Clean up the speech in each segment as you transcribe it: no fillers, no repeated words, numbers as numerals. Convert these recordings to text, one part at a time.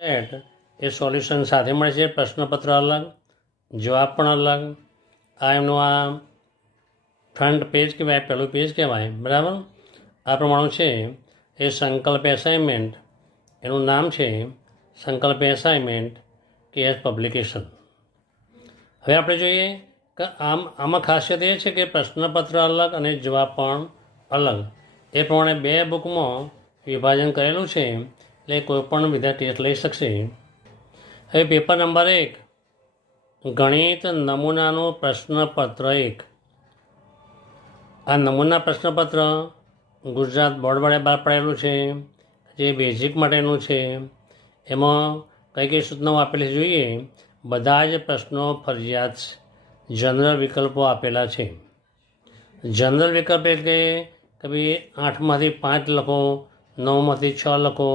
Set એ solution સાથે મળે છે. પ્રશ્નપત્ર અલગ, જવાબ પણ અલગ. આ એમનું આ ફ્રન્ટ પેજ કહેવાય, પહેલું પેજ કહેવાય, બરાબર. આ પ્રમાણે છે એ સંકલ્પ એસાઇનમેન્ટ, એનું નામ છે સંકલ્પ એસાઇનમેન્ટ કેએસ પબ્લિકેશન. હવે આપણે જોઈએ કે આમાં ખાસિયત એ છે કે પ્રશ્નપત્ર અલગ અને જવાબ પણ અલગ. એ પ્રમાણે બે બુકમાં વિભાજન કરેલું છે, એટલે કોઈ પણ વિદ્યાર્થી ટેસ્ટ લઈ શકશે. હવે પેપર નંબર 1, ગણિત નમૂનાનું પ્રશ્નપત્ર 1. આ નમૂના પ્રશ્નપત્ર ગુજરાત બોર્ડ વડે બહાર પાડેલું છે, જે બેઝિક માટેનું છે. એમાં કઈ કઈ સૂચનાઓ આપેલી જોઈએ. બધા જ પ્રશ્નો ફરજિયાત જનરલ વિકલ્પો આપેલા છે. જનરલ વિકલ્પ એટલે કે ભાઈ 8માંથી 5 લખો, 9માંથી 6 લખો,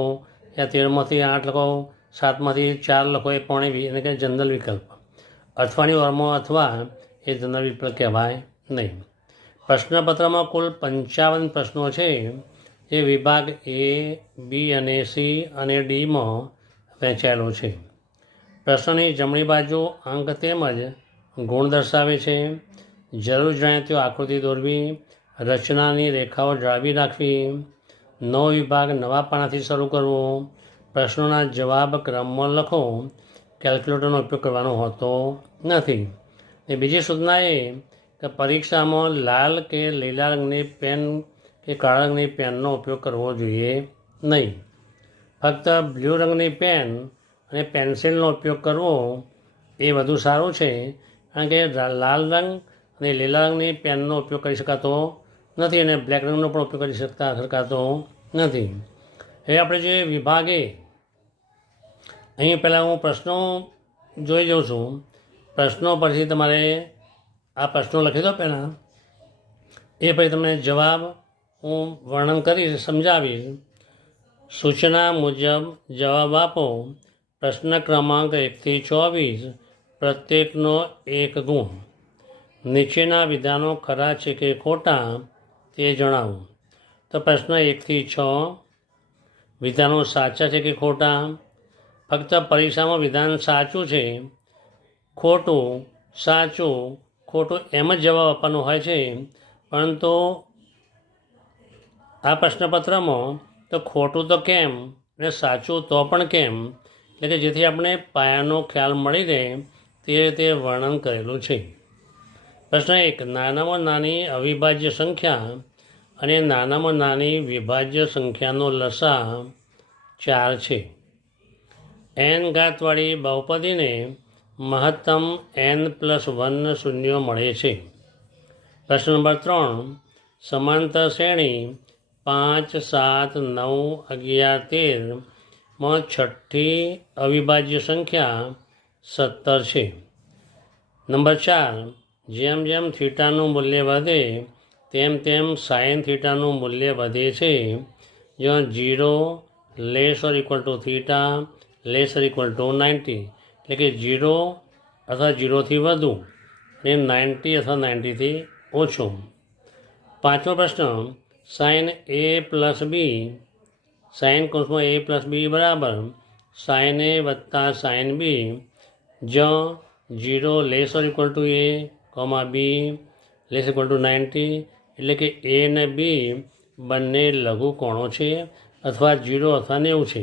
યા 13માંથી 8 લખો, 7માંથી 4 લખો. એ પણ એને કહે જનરલ વિકલ્પ. અથવાની ઓરમાં અથવા એ જનરલ વિકલ્પ કહેવાય નહીં. પ્રશ્નપત્રમાં કુલ 55 પ્રશ્નો છે, જે વિભાગ એ, બી અને સી અને ડીમાં વહેંચાયેલો છે. પ્રશ્નની જમણી બાજુ અંક તેમજ ગુણ દર્શાવે છે. જરૂર જણાય તો આકૃતિ દોરવી, રચનાની રેખાઓ જાળવી રાખવી. નવો વિભાગ નવા પાનાથી શરૂ કરવો. પ્રશ્નોના જવાબ ક્રમમાં લખો. કેલ્ક્યુલેટરનો ઉપયોગ કરવાનો હોતો નથી. એ બીજી સૂચના એ કે પરીક્ષામાં લાલ કે લીલા રંગની પેન કે કાળા રંગની પેનનો ઉપયોગ કરવો જોઈએ નહીં. ફક્ત બ્લુ રંગની પેન અને પેન્સિલનો ઉપયોગ કરવો એ વધુ સારું છે, કારણ કે લાલ રંગ અને લીલા રંગની પેનનો ઉપયોગ કરી શકાતો નથી અને બ્લેક રંગનો પણ ઉપયોગ કરી શકાતો નથી. હવે આપણે જે વિભાગે અહીં પહેલાં હું પ્રશ્નો જોઈ જાઉં છું. પ્રશ્નો પછી તમારે આ પ્રશ્નો લખી દો પહેલાં, એ પછી તમને જવાબ હું વર્ણન કરીશ, સમજાવીશ. સૂચના મુજબ જવાબ આપો. પ્રશ્ન ક્રમાંક 1 થી 24, પ્રત્યેકનો 1 ગુણ. નીચેના વિધાનો ખરા છે કે ખોટા તે જણાવો. તો પ્રશ્ન 1 થી 6, વિધાનો સાચા છે કે ખોટા. ફક્ત પરીક્ષામાં વિધાન સાચું છે, ખોટું, સાચું, ખોટું એમ જ જવાબ આપવાનો હોય છે. પરંતુ આ પ્રશ્નપત્રમાં તો ખોટું તો કેમ અને સાચું તો પણ કેમ, એટલે કે જેથી આપણે પાયાનો ખ્યાલ મળી રહે તે રીતે વર્ણન કરેલું છે. પ્રશ્ન 1, નાનામાં નાની અવિભાજ્ય સંખ્યા અને નાનામાં નાની વિભાજ્ય સંખ્યાનો લસા 4 છે. n ઘાતવાળી બહુપદીને મહત્તમ n+1 શૂન્યો મળે છે. પ્રશ્ન નંબર 3, સમાંતર શ્રેણી 5, 7, 9, 11, 13માં છઠ્ઠી અવિભાજ્ય સંખ્યા 17 છે. નંબર 4, જેમ જેમ થીટાનું મૂલ્ય વધે તેમ તેમ સાઇન થીટાનું મૂલ્ય વધે છે. જ્યાં 0 θ < 90, એટલે કે 0 અથવા 0થી વધુ અને 90 અથવા 90થી ઓછું. પાંચમો પ્રશ્ન, sine a plus B, sine કૌંસમાં a પ્લસ બી બરાબર સાઇન a વત્તા સાઇન બી, જ્યાં 0 < a, બી < 90, એટલે કે a અને બી બંને લઘુ કોણો છે અથવા 0 અથવા 90 છે.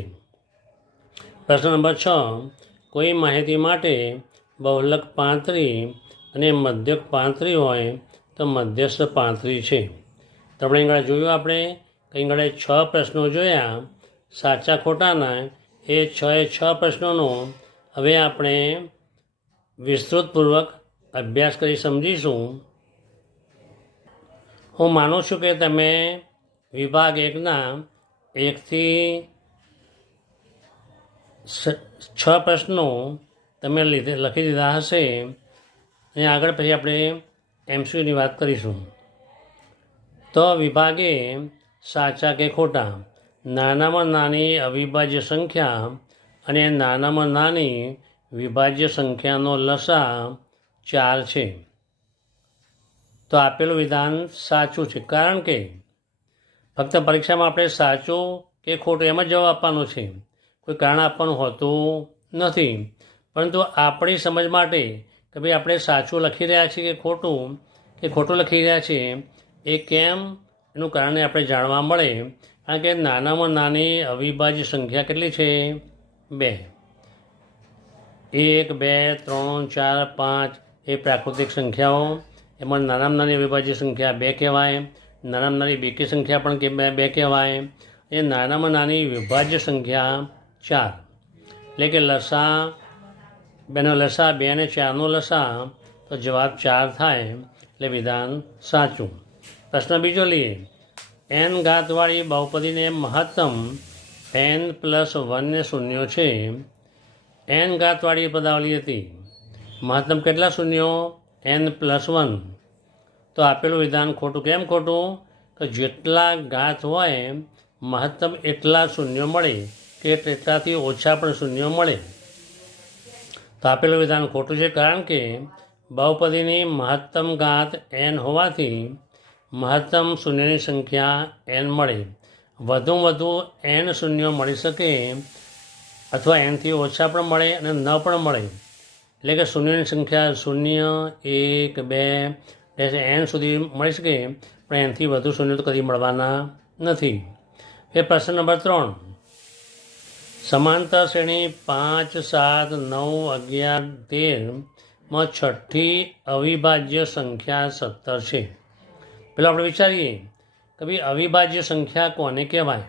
પ્રશ્ન નંબર 6, કોઈ માહિતી માટે બહુલક 35 અને મધ્યક 35 હોય તો મધ્યસ્થ 35 છે. તો આપણે અહીં જોયું, આપણે અહીં 6 પ્રશ્નો જોયા સાચા ખોટાના. એ 6 પ્રશ્નોનો હવે આપણે વિસ્તૃતપૂર્વક અભ્યાસ કરી સમજીશું. હું માનું છું કે તમે વિભાગ 1ના 1 થી 6 પ્રશ્નો તમે લખી દીધા હશે. અને આગળ પછી આપણે MCQની વાત કરીશું. તો વિભાગે સાચા કે ખોટા, નાનામાં નાની અવિભાજ્ય સંખ્યા અને નાનામાં નાની વિભાજ્ય સંખ્યાનો લસા 4 છે. તો આપેલું વિધાન સાચું છે, કારણ કે ફક્ત પરીક્ષામાં આપણે સાચું કે ખોટું એમ જ જવાબ આપવાનો છે. કોઈ કારણ આપવાનું હોતું નથી. પરંતુ આપણી સમજ માટે કે ભાઈ આપણે સાચું લખી રહ્યા છીએ કે ખોટું લખી રહ્યા છીએ એ કેમ એનું કારણ આપણે જાણવા મળે. કારણ કે નાનામાં નાની અવિભાજ્ય સંખ્યા કેટલી છે? 2. 1, 2, 3, 4, 5 એ પ્રાકૃતિક સંખ્યાઓ. એમાં નાનામાં નાની અવિભાજ્ય સંખ્યા 2 કહેવાય. નાનામાં નાની બેકી સંખ્યા પણ 2 કહેવાય. એ નાનામાં નાની વિભાજ્ય સંખ્યા 4. એટલે કે લસા 2નો લસા 2 અને 4નો લસા તો જવાબ 4 થાય. એટલે વિધાન સાચું. પ્રશ્ન બીજો લઈએ. n ઘાતવાળી બહુપદીને મહત્તમ n+1 ને શૂન્યો છે. n ઘાતવાળી પદાવલી હતી. મહત્તમ કેટલા શૂન્યો? n+1. તો આપેલું વિધાન ખોટું. કેમ ખોટું? કે જેટલા ઘાત હોય મહત્તમ એટલા શૂન્યો મળે કે એટલાથી ઓછા પણ શૂન્યો મળે. તો આપેલું વિધાન ખોટું છે. કારણ કે બહુપદીની મહત્તમ ઘાત n હોવાથી મહત્તમ શૂન્યની સંખ્યા n મળે. વધુમાં વધુ n શૂન્યો મળી શકે અથવા nથી ઓછા પણ મળે અને ન પણ મળે. એટલે કે શૂન્યની સંખ્યા 0, 1, 2 n સુધી મળી શકે પણ nથી વધુ શૂન્ય તો કદી મળવાના નથી. એ પ્રશ્ન નંબર 3. સમાંતર શ્રેણી 5, 7, 9, 11, 13માં છઠ્ઠી અવિભાજ્ય સંખ્યા 17 છે. પેલો આપણે વિચારીએ કે ભાઈ અવિભાજ્ય સંખ્યા કોને કહેવાય?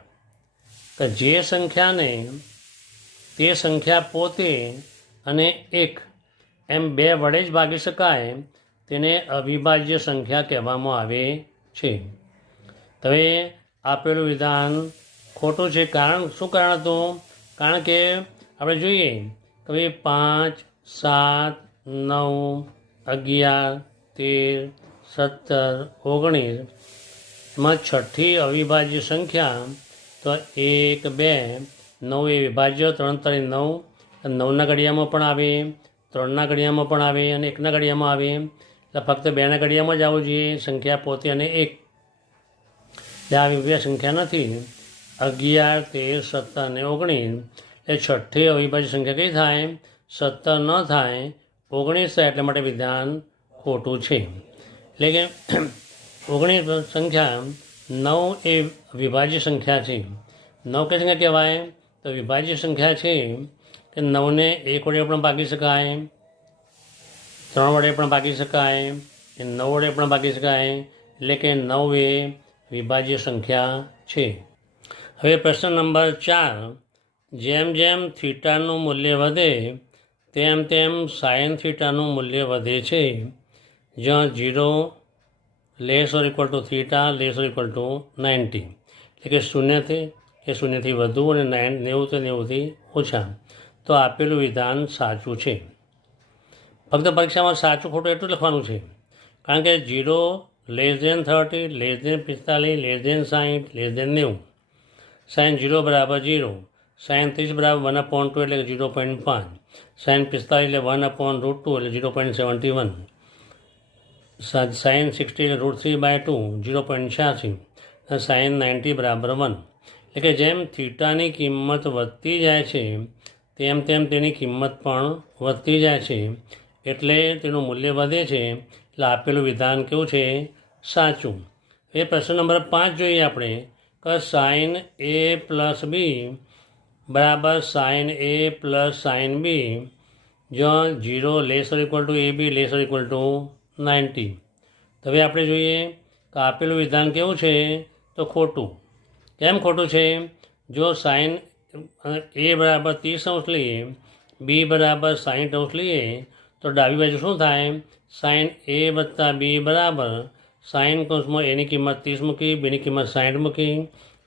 કે જે સંખ્યાને તે સંખ્યા પોતે અને 1 એમ 2 વડે જ ભાગી શકાય તેને અવિભાજ્ય સંખ્યા કહેવામાં આવે છે. હવે આપેલું વિધાન ખોટું છે. શું કારણ હતું? કારણ કે આપણે જોઈએ કે ભાઈ 5, 7, 9, 11, 13, 17, 19માં છઠ્ઠી અવિભાજ્ય સંખ્યા તો 1, 2, 9 એ વિભાજ્ય 3 3 9. 9ના ઘડિયામાં પણ આવે, 3ના ઘડિયામાં પણ આવે અને 1ના ઘડિયામાં આવે. એટલે ફક્ત 2ના ઘડિયામાં જ આવવું જોઈએ સંખ્યા પોતે અને 1. એટલે આ વિભાજ્ય સંખ્યા નથી. 11, 13, 17 અને 19 એ છઠ્ઠી અવિભાજ્ય સંખ્યા કઈ થાય? 17 ન થાય, 19 થાય. એટલે માટે વિધાન ખોટું છે. એટલે કે 19 સંખ્યા 9 એ વિભાજ્ય સંખ્યા છે. 9 કઈ સંખ્યા કહેવાય? તો વિભાજ્ય સંખ્યા છે કે 9ને 1 વડે પણ ભાગી શકાય, 3 વડે પણ ભાગી શકાય, 9 વડે પણ ભાગી શકાય. એટલે કે 9 એ વિભાજ્ય સંખ્યા છે. હવે પ્રશ્ન નંબર 4. જેમ જેમ થીટાનું મૂલ્ય વધે તેમ તેમ સાઇન થીટાનું મૂલ્ય વધે છે. જ્યાં 0 <= થીટા <= 90. એટલે કે શૂન્યથી વધુ અને 90 તો 90થી ઓછા. તો આપેલું વિધાન સાચું છે. ફક્ત પરીક્ષામાં સાચું ખોટું એટલું લખવાનું છે. કારણ કે 0 <30, <45, <60, <60, 90. સાઇન 0 = 0, સાઇન 30 = 1/2 એટલે કે 0.5, સાઇન 45 એટલે 1/√2 એટલે 0.71, સાઇન 60 એટલે √3/2 0.86 અને સાઇન 90 = 1. એટલે કે જેમ થીટાની કિંમત વધતી જાય છે તેમ તેમ તેની કિંમત પણ વધતી જાય છે. એટલે તેનું મૂલ્ય વધે છે. એટલે આપેલું વિધાન કેવું છે? સાચું. એ પ્રશ્ન નંબર 5 જોઈએ આપણે કે સાઇન A + B બરાબર સાઇન A + સાઇન B જ્યાં 0 <= AB <= 90. તો હવે આપણે જોઈએ કે આપેલું વિધાન કેવું છે? તો ખોટું. કેમ ખોટું છે? જો સાઇન A = 30° લઈએ, B = 60° લઈએ તો ડાબી બાજુ શું થાય? સાઇન A + B બરાબર સાઇન A ની કિંમત 30 મૂકી, Bની કિંમત 60 મૂકી,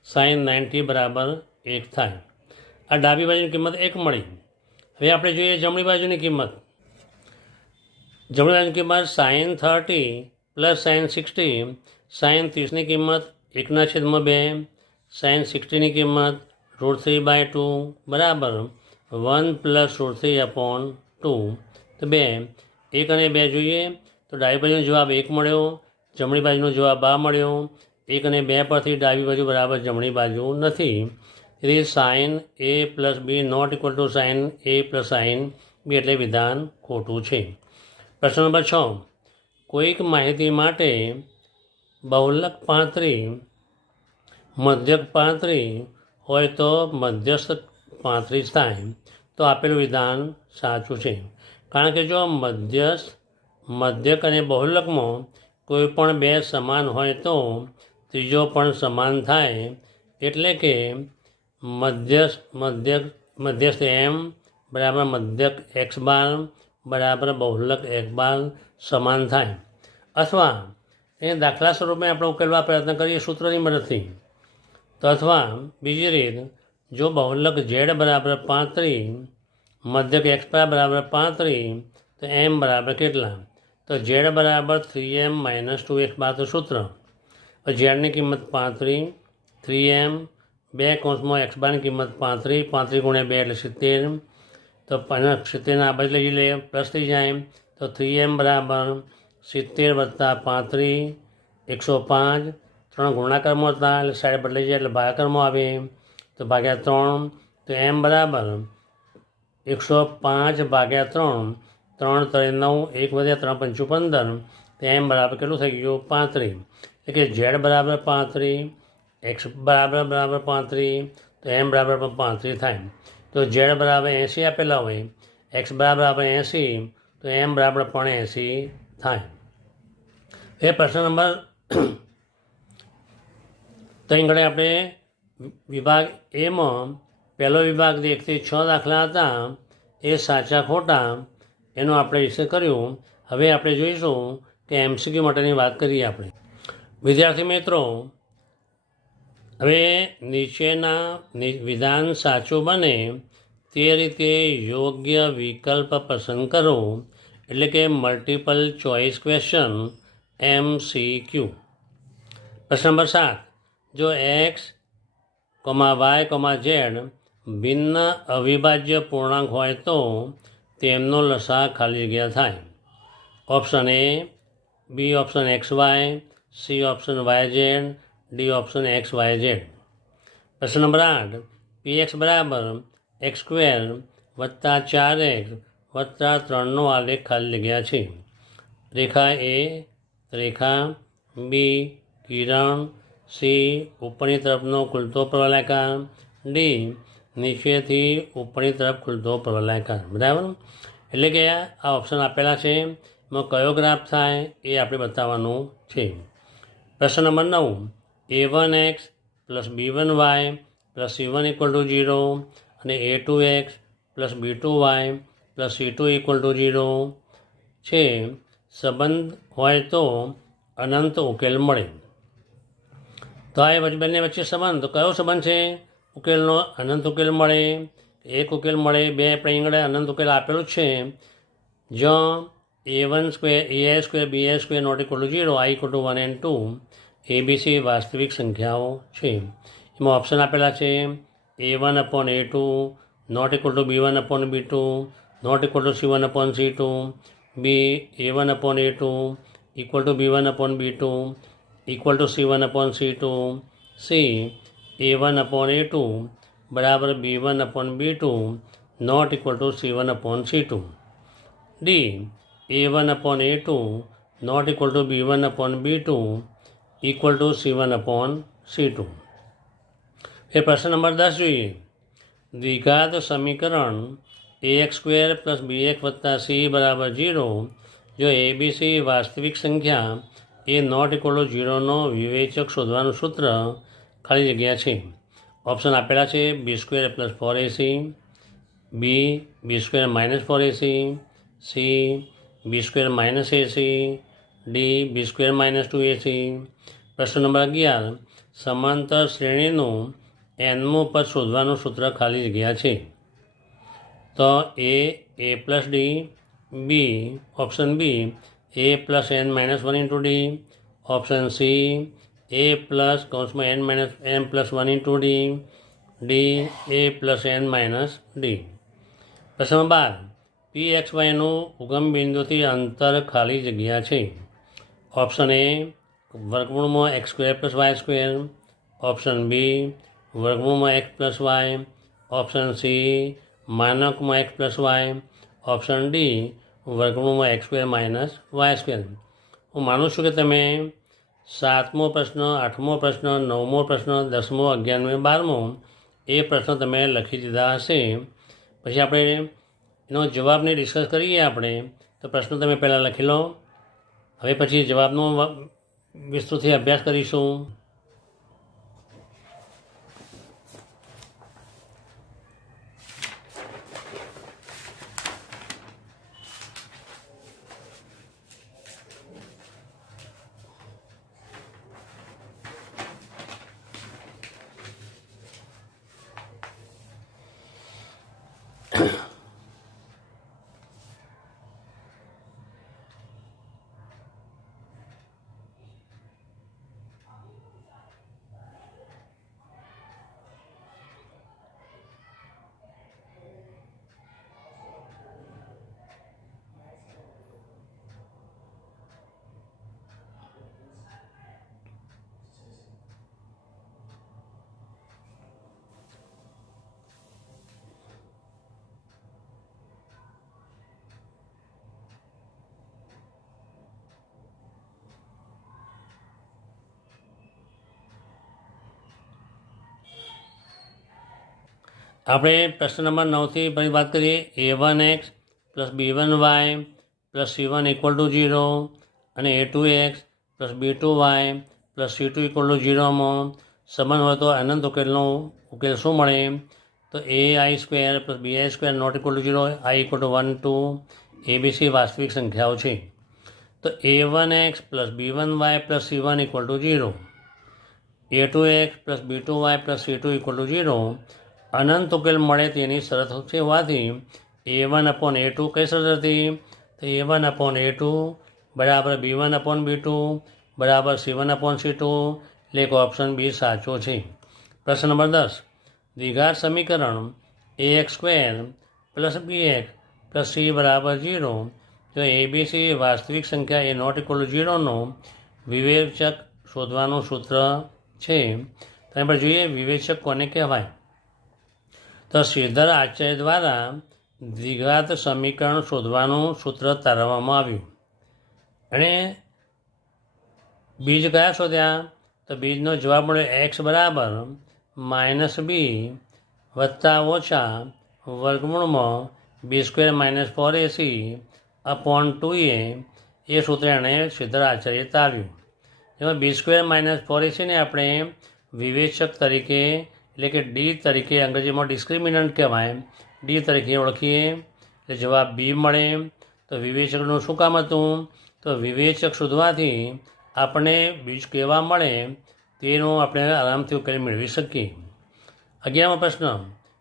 સાઇન 90 = 1 થાય. આ ડાબી બાજુની કિંમત 1 મળી. હવે આપણે જોઈએ જમણી બાજુની કિંમત. જમણી બાજુની કિંમત સાઇન 30 + સાઇન 60. સાઇન 30ની કિંમત 1/2, સાઇન 60ની કિંમત √3/2 બરાબર 1 + √3/2. તો 2, 1 અને 2 જોઈએ તો ડાબી બાજુનો જવાબ 1 મળ્યો, જમણી બાજુનો જવાબ 2 મળ્યો. 1 અને 2 પરથી ડાબી બાજુ બરાબર જમણી બાજુ નથી. તેથી sine A plus B not equal to sine A plus sine B એટલે વિધાન ખોટું છે. પ્રશ્ન નંબર 6. કોઈક માહિતી માટે બહુલક 35 મધ્યક 35 હોય તો મધ્યસ્થ 35 થાય તો આપેલું વિધાન સાચું છે. કારણ કે જો મધ્યક અને બહુલકમાં કોઈ પણ બે સમાન હોય તો ત્રીજો પણ સમાન થાય, એટલે કે મધ્યસ્થ એમ બરાબર મધ્યક એક્સ બાર બરાબર બહુલક એક્સ બાર સમાન થાય. અથવા એ દાખલા સ્વરૂપે આપણે ઉકેલવા પ્રયત્ન કરીએ સૂત્રની મદદથી. તો અથવા બીજી રીત, જો બહુલક ઝેડ બરાબર 35 મધ્યક એક્સ બરાબર 35 તો એમ બરાબર કેટલા? તો ઝેડ બરાબર 3m - 2x બાર તો સૂત્ર. ઝેડની કિંમત 35, 3m 2 કૌંસમાં એક્સ બારની કિંમત 35, 35 × 2 એટલે 70. તો 70 આ બાજુ લઈ લઈએ, પ્લસ થઈ જાય. તો 3m બરાબર 70 + 35 105. 3 ગુણાકારમાં હતા એટલે સાઈડ બદલાઈ જાય એટલે ભાગાકારમાં આવે તો ભાગ્યા 3. તો m બરાબર 105 ભાગ્યા 3, 3 × 9, 1 વધ્યા 3 × 5 = 15. તો m બરાબર કેટલું થઈ ગયું? 35. એટલે કે z બરાબર 35, x બરાબર 35, તો m બરાબર 35 થાય. તો z બરાબર 80 આપેલા હોય, x બરાબર 80, તો m બરાબર પણ 80 થાય. એ પ્રશ્ન નંબર 3 ગણે આપણે વિભાગ એમાં પહેલો વિભાગ 1 થી 6 દાખલા હતા એ સાચા ખોટા એનો આપણે વિષય કર્યું. હવે આપણે જોઈશું કે એમસીક્યુ માટેની વાત કરીએ આપણે. વિદ્યાર્થી મિત્રો, હવે નીચેના વિધાન સાચું બને તે રીતે યોગ્ય વિકલ્પ પસંદ કરો, એટલે કે મલ્ટિપલ ચોઇસ ક્વેશ્ચન MCQ. પ્રશ્ન નંબર 7. જો x, y, z ભિન્ન અવિભાજ્ય પૂર્ણાંક હોય તો તેમનો લસા ખાલી જગ્યા થાય. Option A, B option XY, C option YZ, D option XYZ. પ્રશ્ન નંબર 8. px બરાબર x² + 4x + 3નો આલેખ ખાલી જગ્યા છે. રેખા A Rekha, B Kiran, C ઉપરની તરફનો ખુલતો પ્રવલયાકાર, D નીચેથી ઉપરની તરફ ખુલતો પ્રવલયાકાર. બરાબર, એટલે કે આ ઓપ્શન આપેલા છે, એમાં કયો ગ્રાફ થાય એ આપણે બતાવવાનું છે. પ્રશ્ન નંબર 9. a1x + b1y + c1 = 0 અને a2x + b2y + c2 = 0 છે સંબંધ હોય તો અનંત ઉકેલ મળે. તો આ બંને વચ્ચે સંબંધ, તો કયો સંબંધ છે ઉકેલનો? અનંત ઉકેલ મળે, એક ઉકેલ મળે, બે આપણે અહીં અનંત ઉકેલ આપેલું જ છે. જ્યાં a1² ai² bi² ≠ 0, i = 1 and 2 abc વાસ્તવિક સંખ્યાઓ છે. એમાં ઓપ્શન આપેલા છે a1/a2 ≠ b1/b2 ≠ c1/c2, b a1/a2 = b1/b2 = c1/c2, c a1/a2 બરાબર b1/b2 not equal to c1/c2, d a1/a2 not equal to b1/b2 equal to c1/c2. એ પ્રશ્ન નંબર 10 જોઈએ. દ્વિઘાત સમીકરણ ax² + bx + c બરાબર 0 જો abc વાસ્તવિક સંખ્યા એ નોટ ઇક્વલ ટુ 0નો વિવેચક શોધવાનું સૂત્ર ખાલી જગ્યા છે. ઓપ્શન આપેલા છે b² + 4ac, b b² - 4ac, c b² - ac, d b² - 2ac. પ્રશ્ન નંબર 11. સમાંતર શ્રેણીનું nમું પદ શોધવાનું સૂત્ર ખાલી જગ્યા છે. તો a + d, b option b a + n - 1 * d, option c a + n + 1 * d, d a + n - d. પ્રશ્ન 12. pxyનું ઉગમ બિંદુથી અંતર ખાલી જગ્યા છે. Option a √x² + y², option b વર્ગમૂળમાં X plus Y, option C માનકમાં X plus Y, option D વર્ગમૂળમાં X square minus Y square. હું માનું છું કે તમે 7મો પ્રશ્ન, 8મો પ્રશ્ન, 9મો પ્રશ્ન, 10મો, 11મો, 12મો એ પ્રશ્ન તમે લખી દીધા હશે. પછી આપણે એનો જવાબને ડિસ્કસ કરીએ. આપણે તો પ્રશ્નો તમે પહેલાં લખી લો, હવે પછી જવાબનો વિસ્તૃતથી અભ્યાસ કરીશું. આપણે પ્રશ્ન નંબર 9થી ફરી વાત કરીએ. a1x plus b1y plus c1 equal to 0 અને a2x plus b2y plus c2 equal to 0માં સંબંધ હોય તો અનંત ઉકેલનો ઉકેલ શું મળે? તો ai square plus bi square not equal to 0, i equal to 1 2 abc વાસ્તવિક સંખ્યાઓ છે. તો a1x plus b1y plus c1 equal to 0, a2x plus b2y plus c2 equal to 0 અનંત ઉકેલ મળે તેની શરત છે હોવાથી a1/a2 કઈ શરત હતી? તો a1/a2 બરાબર b1/b2 બરાબર c1/c2, એટલે કે ઓપ્શન બી સાચો છે. પ્રશ્ન નંબર 10. દ્વિઘાત સમીકરણ ax square plus bx plus c બરાબર 0 જો abc વાસ્તવિક સંખ્યા એ નોટ ઇક્વલ ટુ 0નો વિવેચક શોધવાનું સૂત્ર છે. ત્યાં પર જોઈએ વિવેચક કોને કહેવાય? તો શ્રીધર આચાર્ય દ્વારા દ્વિઘાત સમીકરણ શોધવાનું સૂત્ર તારવવામાં આવ્યું. અને બીજ કયા શોધ્યા? તો બીજનો જવાબ મળ્યો એક્સ બરાબર -b વત્તા ઓછા વર્ગમૂળમાં B square minus 4ac upon 2a એ સૂત્ર એણે શ્રીધર આચાર્ય તાર્યું. એમાં બી સ્ક્વેર માઇનસ 4ac ને આપણે વિવેચક તરીકે એટલે કે ડી તરીકે અંગ્રેજીમાં ડિસ્ક્રિમિનન્ટ કહેવાય, ડી તરીકે ઓળખીએ એટલે જવાબ બી મળે. તો વિવેચકનું શું કામ હતું? તો વિવેચક શોધવાથી આપણે બીજ કેવા મળે તેનો આપણે આરામથી ઉકેલ મેળવી શકીએ. 11મો પ્રશ્ન.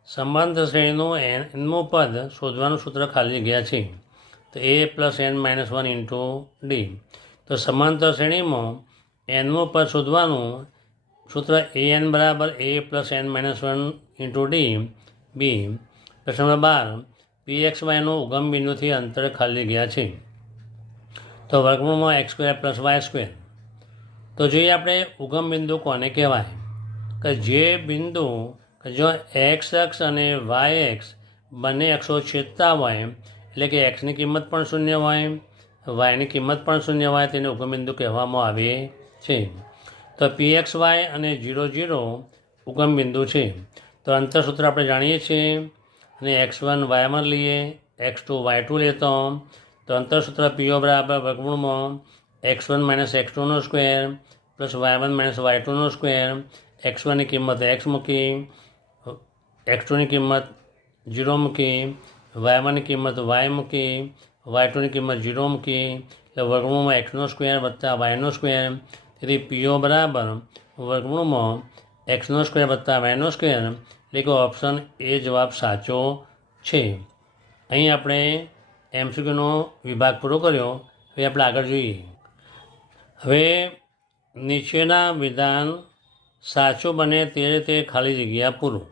સંબંધ શ્રેણીનું nમું પદ શોધવાનું સૂત્ર ખાલી જગ્યા છે. તો a plus n minus 1 into D. તો સમાંતર શ્રેણીમાં nમું પદ શોધવાનું સૂત્ર an બરાબર a plus n minus 1 into D B. પ્રશ્ન નંબર 12. pxyનું ઉગમ બિંદુથી અંતર ખાલી જગ્યા છે. તો વર્ગમૂળમાં X square plus Y square. તો જોઈએ આપણે ઉગમ બિંદુ કોને કહેવાય? કે જે બિંદુ જો એક્સ અક્ષ અને વાય એક્સ બંને અક્ષો છેદતા હોય, એટલે કે એક્સની કિંમત પણ શૂન્ય હોય, વાયની કિંમત પણ શૂન્ય હોય, તેને ઉગમ બિંદુ કહેવામાં આવે છે. તો pxy અને 0 0 ઉગમ બિંદુ છે. તો અંતર સૂત્ર આપણે જાણીએ છીએ અને x1 y1 લઈએ, x2 y2 લેતો. તો અંતર સૂત્ર પીઓ બરાબર વર્ગમૂળમાં x1 માઇનસ x2નો સ્ક્વેર પ્લસ y1 માઇનસ y2નો સ્ક્વેર. x1ની કિંમત x મૂકી, x2ની કિંમત 0 મૂકી, y1ની કિંમત y મૂકી, y2ની કિંમત 0 મૂકી, એટલે વર્ગમૂળમાં xનો સ્ક્વેર વત્તા yનો સ્ક્વેર. તેથી પીઓ બરાબર વર્ગમૂળમાં એક્સનો સ્ક્વેર વત્તા વાયનો સ્ક્વેર, એટલે કે ઓપ્શન એ જવાબ સાચો છે. અહીં આપણે એમસીક્યુનો વિભાગ પૂરો કર્યો. હવે આપણે આગળ જોઈએ. હવે નીચેના વિધાન સાચું બને તે રીતે ખાલી જગ્યા પૂરું.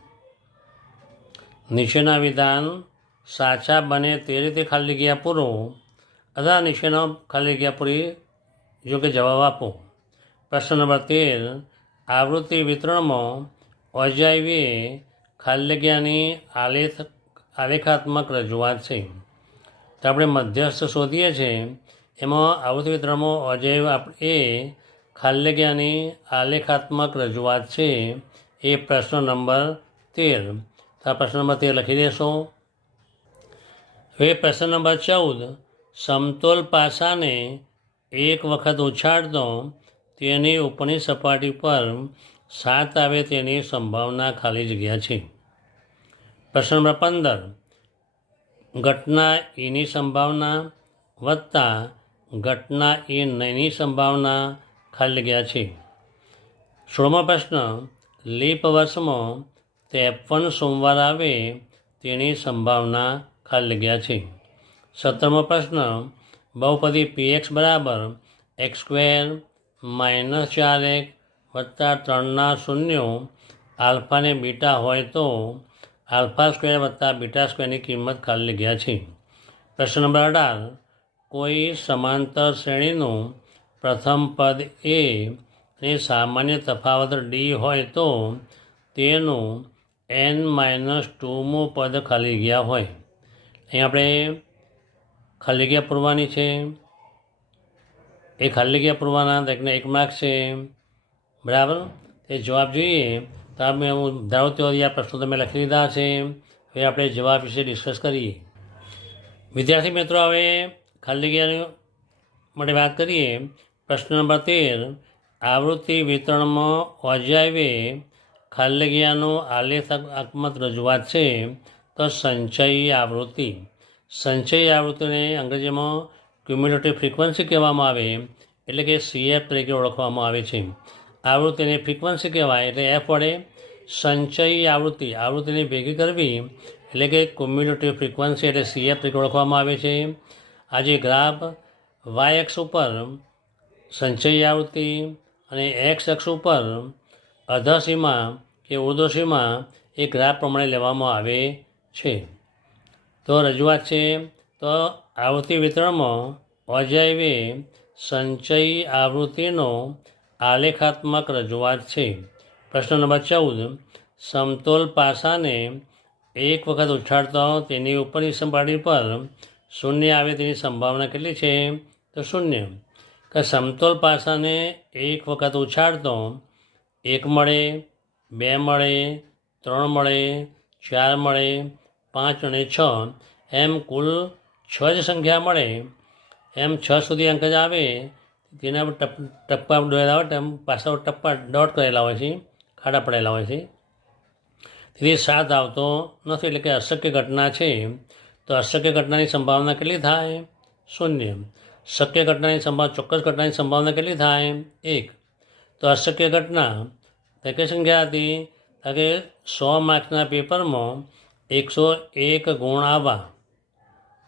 નીચેના વિધાન સાચા બને તે રીતે ખાલી જગ્યા પૂરો અથવા નીચેનો ખાલી જગ્યા પૂરી યોગ્ય જવાબ આપો. પ્રશ્ન નંબર 13. આવૃત્તિ વિતરણમાં અજાયવી ખાલી જગ્યાની આલેખાત્મક રજૂઆત છે. તો આપણે મધ્યસ્થ શોધીએ છીએ. એમાં આવૃત્તિ વિતરણમાં અજાયવી એ ખાલી જગ્યાની આલેખાત્મક રજૂઆત છે. એ પ્રશ્ન નંબર 13. તો આ પ્રશ્ન નંબર 13 લખી દેશો. હવે પ્રશ્ન નંબર 14. સમતોલ પાસાને એક વખત ઉછાળતો તેની ઉપરની સપાટી પર 7 આવે તેની સંભાવના ખાલી જગ્યા છે. પ્રશ્ન નંબર 15. ઘટના ઈની સંભાવના વત્તા ઘટના ઈ નહીંની સંભાવના ખાલી જગ્યા છે. 16મો પ્રશ્ન. લીપ વર્ષમાં 53 સોમવાર આવે તેની સંભાવના ખાલી જગ્યા છે. 17મો પ્રશ્ન. બહુપદી px બરાબર x² - 4x વત્તા 3ના શૂન્યો આલ્ફા ને બીટા હોય તો α² વત્તા β² કિંમત ખાલી જગ્યા છે. પ્રશ્ન નંબર 18. કોઈ સમાંતર શ્રેણીનું પ્રથમ પદ એ અને સામાન્ય તફાવત ડી હોય તો તેનું n-2મું પદ ખાલી જગ્યા હોય. અહીં આપણે ખાલી જગ્યા પૂરવાની છે. એ ખાલી જગ્યા પૂરવાના દરેકને 1 માર્ક છે. બરાબર. એ જવાબ જોઈએ તો આપણે હું ધારો તો આ પ્રશ્નો તમે લખી લીધા છે. હવે આપણે જવાબ વિશે ડિસ્કસ કરીએ. વિદ્યાર્થી મિત્રો, હવે ખાલી જગ્યા માટે વાત કરીએ. પ્રશ્ન નંબર 13. આવૃત્તિ વિતરણમાં અજાયવી ખાલી જગ્યાનું આલેખાત્મક રજૂઆત છે તો સંચયી આવૃત્તિ. સંચયી આવૃત્તિને અંગ્રેજીમાં ક્યુમ્યુલેટિવ ફ્રીક્વન્સી કહેવામાં આવે, એટલે કે CF તરીકે ઓળખવામાં આવે છે. આવૃત્તિની ફ્રીક્વન્સી કહેવાય એટલે F વડે સંચયી આવૃત્તિને ભેગી કરવી એટલે કે ક્યુમ્યુલેટિવ ફ્રીક્વન્સી એટલે CF તરીકે ઓળખવામાં આવે છે. આ જે ગ્રાફ y અક્ષ ઉપર સંચયી આવૃત્તિ અને x અક્ષ ઉપર અધસીમા કે ઉર્ધ્વસીમા એ ગ્રાફ પ્રમાણે લેવામાં આવે છે. તો રજૂઆત છે. તો આવૃત્તિ વિતરણમાં અજાયવી સંચયી આવૃત્તિનો આલેખાત્મક રજૂઆત છે. પ્રશ્ન નંબર 14. સમતોલ પાસાને એક વખત ઉછાળતો તેની ઉપરની સપાટી પર 0 આવે તેની સંભાવના કેટલી છે? તો 0. કે સમતોલ પાસાને એક વખત ઉછાળતો 1 મળે, 2 મળે, 3 મળે, 4 મળે, 5 અને 6 એમ કુલ 6 જ સંખ્યા મળે. એમ 6 સુધી અંક જ આવે તેના પર ટપ્પા દોરેલા હોય, પાછા ટપ્પા ડોટ કરેલા હોય છે, ખાડા પડેલા હોય છે. તેથી 7 આવતો નથી, એટલે કે અશક્ય ઘટના છે. તો અશક્ય ઘટનાની સંભાવના કેટલી થાય? 0. શક્ય ઘટનાની ચોક્કસ ઘટનાની સંભાવના કેટલી થાય? 1. તો અશક્ય ઘટના તો કઈ સંખ્યા હતી? કે 100 માર્ક્સના પેપરમાં 101 ગુણ આવવા.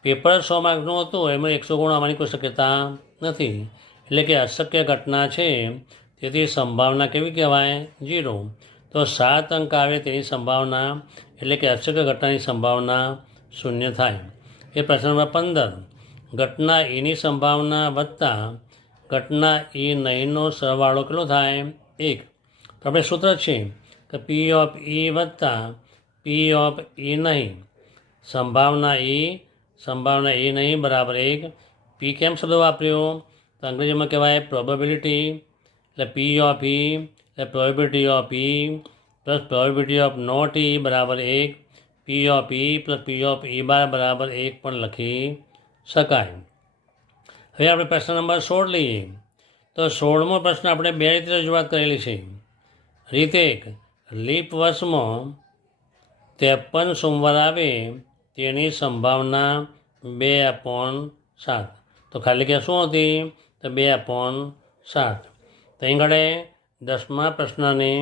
પેપર 100 માર્કનું હતું, એમાં 100 ગુણ આવવાની કોઈ શક્યતા નથી, એટલે કે અશક્ય ઘટના છે. તેથી સંભાવના કેવી કહેવાય? 0. તો 7 અંક આવે તેની સંભાવના એટલે કે અશક્ય ઘટનાની સંભાવના 0 થાય. એ પ્રશ્ન નંબર 15. ઘટના ઈની સંભાવના વત્તા ઘટના ઈ નહીંનો સરવાળો કેટલો થાય? 1. તો આપણે સૂત્ર છે કે P ઓફ E વત્તા P ઓફ E નહીં સંભાવના ઈ નહીં બરાબર 1. P કેમ શબ્દ વાપર્યો? તો અંગ્રેજીમાં કહેવાય પ્રોબેબિલિટી. એટલે P ઓફ E એટલે probability of E plus probability of not E બરાબર 1. P of E plus P of E bar બરાબર 1 પણ લખી શકાય. હવે આપણે પ્રશ્ન નંબર 16 લઈએ. તો 16મો પ્રશ્ન આપણે 2 રીતે રજૂઆત કરેલી છે. રીત 1. લીપ વર્ષમાં 53 સોમવાર આવે તેની સંભાવના 2/7. તો ખાલી જગ્યા શું હતી? તો 2/7. તો અહીં આગળ 10મા પ્રશ્નની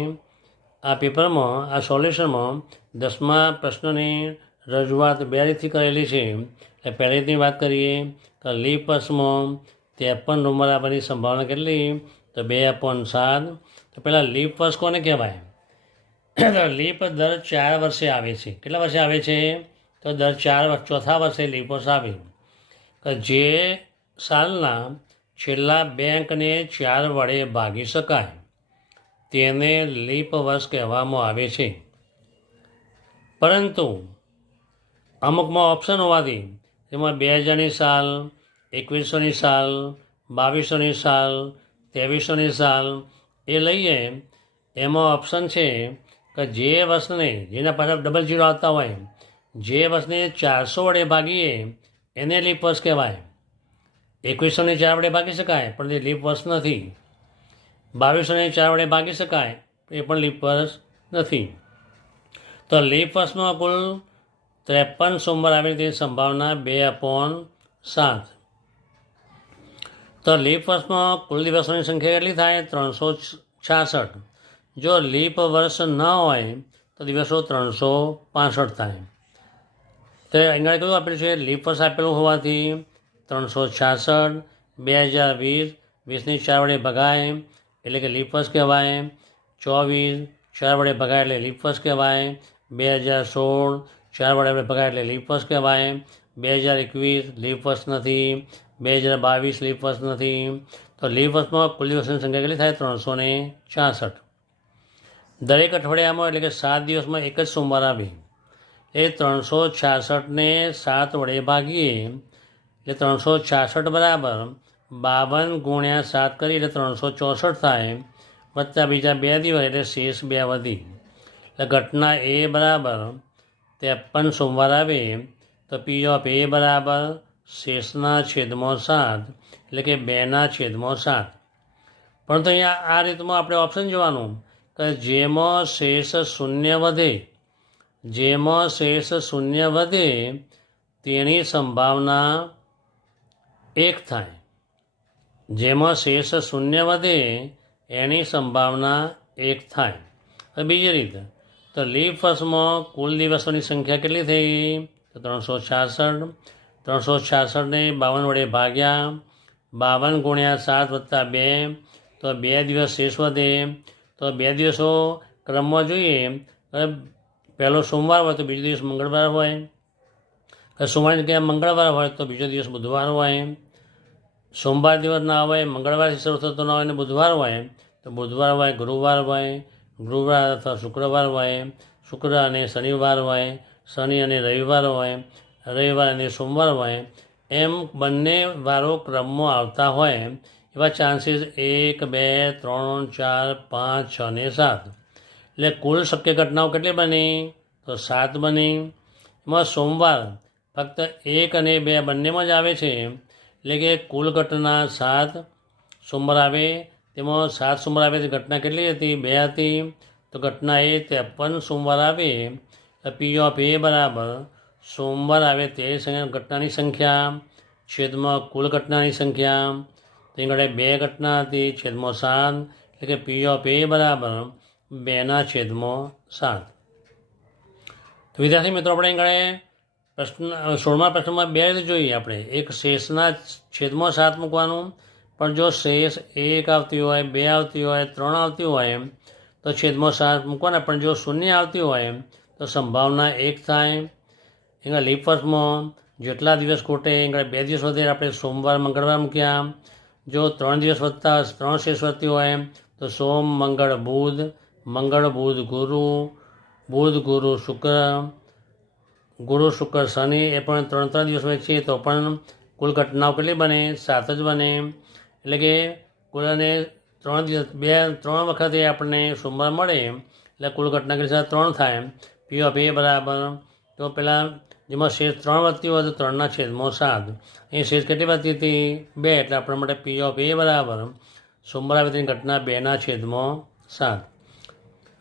આ પેપરમાં આ સોલ્યુશનમાં 10મા પ્રશ્નની રજૂઆત 2 રીતથી કરેલી છે. એટલે પહેલી રીતની વાત કરીએ તો લીપ વર્ષમાં 53 નંબર આવવાની સંભાવના કેટલી? તો 2/7. તો પહેલાં લીપ વર્ષ કોને કહેવાય? લીપ દર 4 વર્ષે આવે છે. કેટલા વર્ષે આવે છે? તો દર 4 વર્ષ, ચોથા વર્ષે લીપ વર્ષ આવે. કે જે સાલના છેલ્લા 2 અંકને 4 વડે ભાગી શકાય. તેને લીપ વર્ષ કહેવામાં આવે છે. પરંતુ અમુકમાં ઓપ્શન હોવાથી તેમાં 2000ની સાલ, 2100ની સાલ, 2200ની સાલ, 2300ની સાલ એ લઈએ, એમાં ઓપ્શન છે કે જે વર્ષને, જેના પાછળ ડબલ ઝીરો આવતા હોય, જે વર્ષને 400 વડે ભાગીએ એને લીપ વર્ષ કહેવાય. 2100ને 4 વડે ભાગી શકાય પણ તે લીપ વર્ષ નથી. 2200ને 4 વડે ભાગી શકાય એ પણ લીપ વર્ષ નથી. તો લીપ વર્ષમાં કુલ 53 સોમવાર આવે તેની સંભાવના 2/7. તો લીપ વર્ષમાં કુલ દિવસોની સંખ્યા કેટલી થાય? 366. જો લીપ વર્ષ ન હોય તો દિવસો 365 થાય. તો અહીંયા કયું આપેલું છે? લીપ વર્ષ આપેલું હોવાથી 366, 2020, 20ની 4 વડે ભગાય એટલે કે લીપ વર્ષ કહેવાય. 24 4 વડે ભગાય એટલે લીપ વર્ષ કહેવાય. 2016 4 વડે ભગાય એટલે લીપ વર્ષ કહેવાય. 2021 લીપ વર્ષ નથી. 2022 લીપ વર્ષ નથી. તો લીપ વર્ષમાં કુલ દિવસની સંખ્યા કેટલી થાય? 366. દરેક અઠવાડિયામાં એટલે કે 7 દિવસમાં એક જ સોમવાર આવે. એ 366ને 7 વડે ભાગીએ એટલે 366 બરાબર 52 ગુણ્યા 7 કરી એટલે 364 થાય, વત્તા બીજા 2 દિવસ એટલે શેષ 2 વધી. એટલે ઘટના એ બરાબર 53 સોમવાર આવે તો પી ઓફ એ બરાબર શેષના છેદમાં 7 એટલે કે 2/7. પરંતુ અહીંયા આ રીતમાં આપણે ઓપ્શન જોવાનું કે જેમાં શેષ શૂન્ય વધે, જેમાં શેષ શૂન્ય વધે તેની સંભાવના 1 થાય. જેમાં શેષ શૂન્ય વધે એની સંભાવના 1 થાય. હવે બીજી રીતે તો લીપ વર્ષમાં કુલ દિવસોની સંખ્યા કેટલી થઈ? તો 366. 366ને 52 વડે ભાગ્યા 52 ગુણ્યા 7 વત્તા 2 તો 2 દિવસ શેષ વધે. તો 2 દિવસો ક્રમમાં જોઈએ, પહેલો સોમવાર હોય તો બીજો દિવસ મંગળવાર હોય, સોમવારની જગ્યાએ મંગળવાર હોય તો બીજો દિવસ બુધવાર હોય, સોમવાર દિવસ ના હોય, મંગળવારથી શરૂ થતો ના હોય ને બુધવાર હોય તો બુધવાર હોય, ગુરુવાર હોય, ગુરુવાર અથવા શુક્રવાર હોય, શુક્ર અને શનિવાર હોય, શનિ અને રવિવાર હોય, રવિવાર અને સોમવાર હોય. એમ બંને વારો ક્રમમાં આવતા હોય એવા ચાન્સીસ 1, 2, 3, 4, 5, 6 ને 7. એટલે કુલ શક્ય ઘટનાઓ કેટલી બની? તો 7 બની. એમાં સોમવાર ફક્ત 1 અને 2 બંનેમાં જ આવે છે, એટલે કે કુલ ઘટના 7 સોમવાર આવે. તેમાં 7 સોમવાર આવે તો ઘટના કેટલી હતી? 2 હતી. તો ઘટના એ 53 સોમવાર આવે. પી ઓફ એ બરાબર સોમવાર આવે તે ઘટનાની સંખ્યા છેદમાં કુલ ઘટનાની સંખ્યા. તે ઘડે 2 ઘટના હતી છેદમાં 7 એટલે કે પી ઓફ એ બરાબર 2/7. તો વિદ્યાર્થી મિત્રો આપણે અહીં પ્રશ્ન 16મા પ્રશ્નમાં 2 રીતે જોઈએ આપણે. એક શેષના છેદમાં 7 મૂકવાનું, પણ જો શેષ 1 આવતી હોય, 2 આવતી હોય, 3 આવતી હોય તો છેદમાં 7 મૂકવાના, પણ જો શૂન્ય આવતી હોય તો સંભાવના 1 થાય. એના લીપ વર્ષમાં જેટલા દિવસ ખોટે એના 2 દિવસ વધે આપણે સોમવાર મંગળવાર મૂક્યા. જો 3 દિવસ વધતા 3 શેષ વધતી હોય તો સોમ મંગળ બુધ, મંગળ બુધ ગુરુ, બુધ ગુરુ શુક્ર, ગુરુ શુક્ર શનિ, એ પણ 3 દિવસ હોય છે તો પણ કુલ ઘટનાઓ કેટલી બને? 7 જ બને. એટલે કે કુલ અને 3 વખતે આપણને સોમવાર મળે એટલે કુલ ઘટના કેટલી 3 થાય. પી ઓફ એ બરાબર, તો પહેલાં જેમાં શેષ 3 વધતી હોય તો 3/7. અહીં શેષ કેટલી વધતી હતી? 2. એટલે આપણા માટે પી ઓફ એ બરાબર સોમવાર આવે તેની ઘટના 2/7.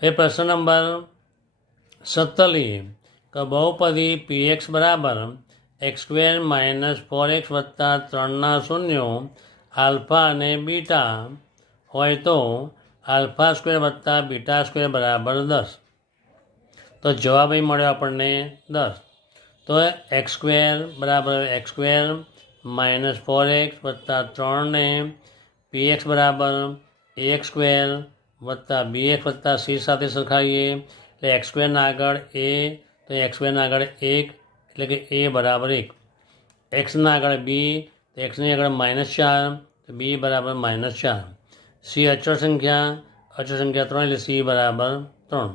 એ પ્રશ્ન નંબર 17 લઈએ કે બહુપદી પી એક્સ બરાબર x² - 4x વત્તા 3ના શૂન્યો આલ્ફા અને બીટા હોય તો α² વત્તા β² બરાબર 10. તો જવાબ અહીં મળ્યો આપણને 10. તો x² બરાબર x² - 4x વત્તા 3 ને px બરાબર ax² વત્તા bx વત્તા c સાથે સરખાવીએ એટલે x² ના આગળ a તો x² ના આગળ 1 એટલે કે a બરાબર 1, x ના આગળ b તો x ની આગળ -4 તો b બરાબર -4, c અચળ સંખ્યા અચળ સંખ્યા 3 એટલે સી બરાબર 3.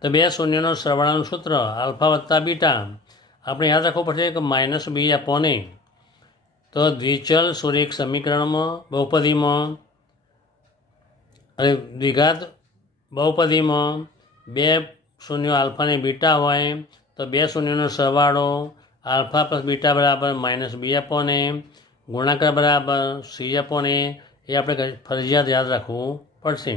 તો બે શૂન્યનો સરવાળાનું સૂત્ર આલ્ફા વત્તા બીટા આપણે યાદ રાખવું પડશે કે માઇનસ બી અપોન એ. તો દ્વિચલ સુરેખ સમીકરણમાં બહુપદીમાં અને દ્વિઘાત બહુપદીમાં બે શૂન્યો આલ્ફા અને બીટા હોય તો બે શૂન્યનો સરવાળો આલ્ફા પ્લસ બીટા બરાબર માઇનસ બી અપોન એ ગુણાકાર બરાબર સી અપોન એ આપણે ફરજિયાત યાદ રાખવું પડશે.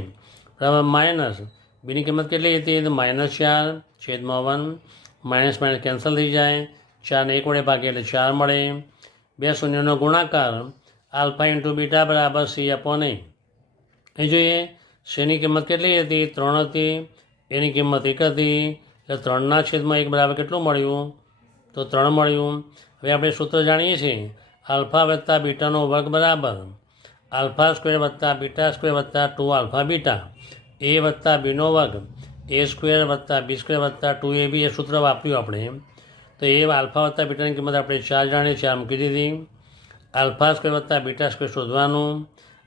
બરાબર માઇનસ બીની કિંમત કેટલી હતી તો -4/1 માઇનસ માઇનસ કેન્સલ થઈ જાય 4ને 1 વડે ભાગે એટલે 4 મળે. બે શૂન્યનો ગુણાકાર આલ્ફા ઇન્ટુ બીટા બરાબર સી અપોન એ. એ જોઈએ સીની કિંમત કેટલી હતી 3 હતી, એની કિંમત 1 હતી એટલે 3/1 બરાબર કેટલું મળ્યું તો 3 મળ્યું. હવે આપણે સૂત્ર જાણીએ છીએ આલ્ફા વત્તા બીટાનો વર્ગ બરાબર આલ્ફા સ્ક્વેર વત્તા બીટા સ્ક્વેર વત્તા 2 આલ્ફા બીટા એ વત્તા બીનો વર્ગ એ સ્ક્વેર વત્તા બી સ્ક્વેર વત્તા 2ab એ સૂત્ર વાપર્યું આપણે. તો એ આલ્ફા વત્તા બીટાની કિંમત આપણે 4 જાણીએ 4 મૂકી દીધી. આલ્ફા સ્ક્વેર વત્તા બીટા સ્ક્વેર શોધવાનું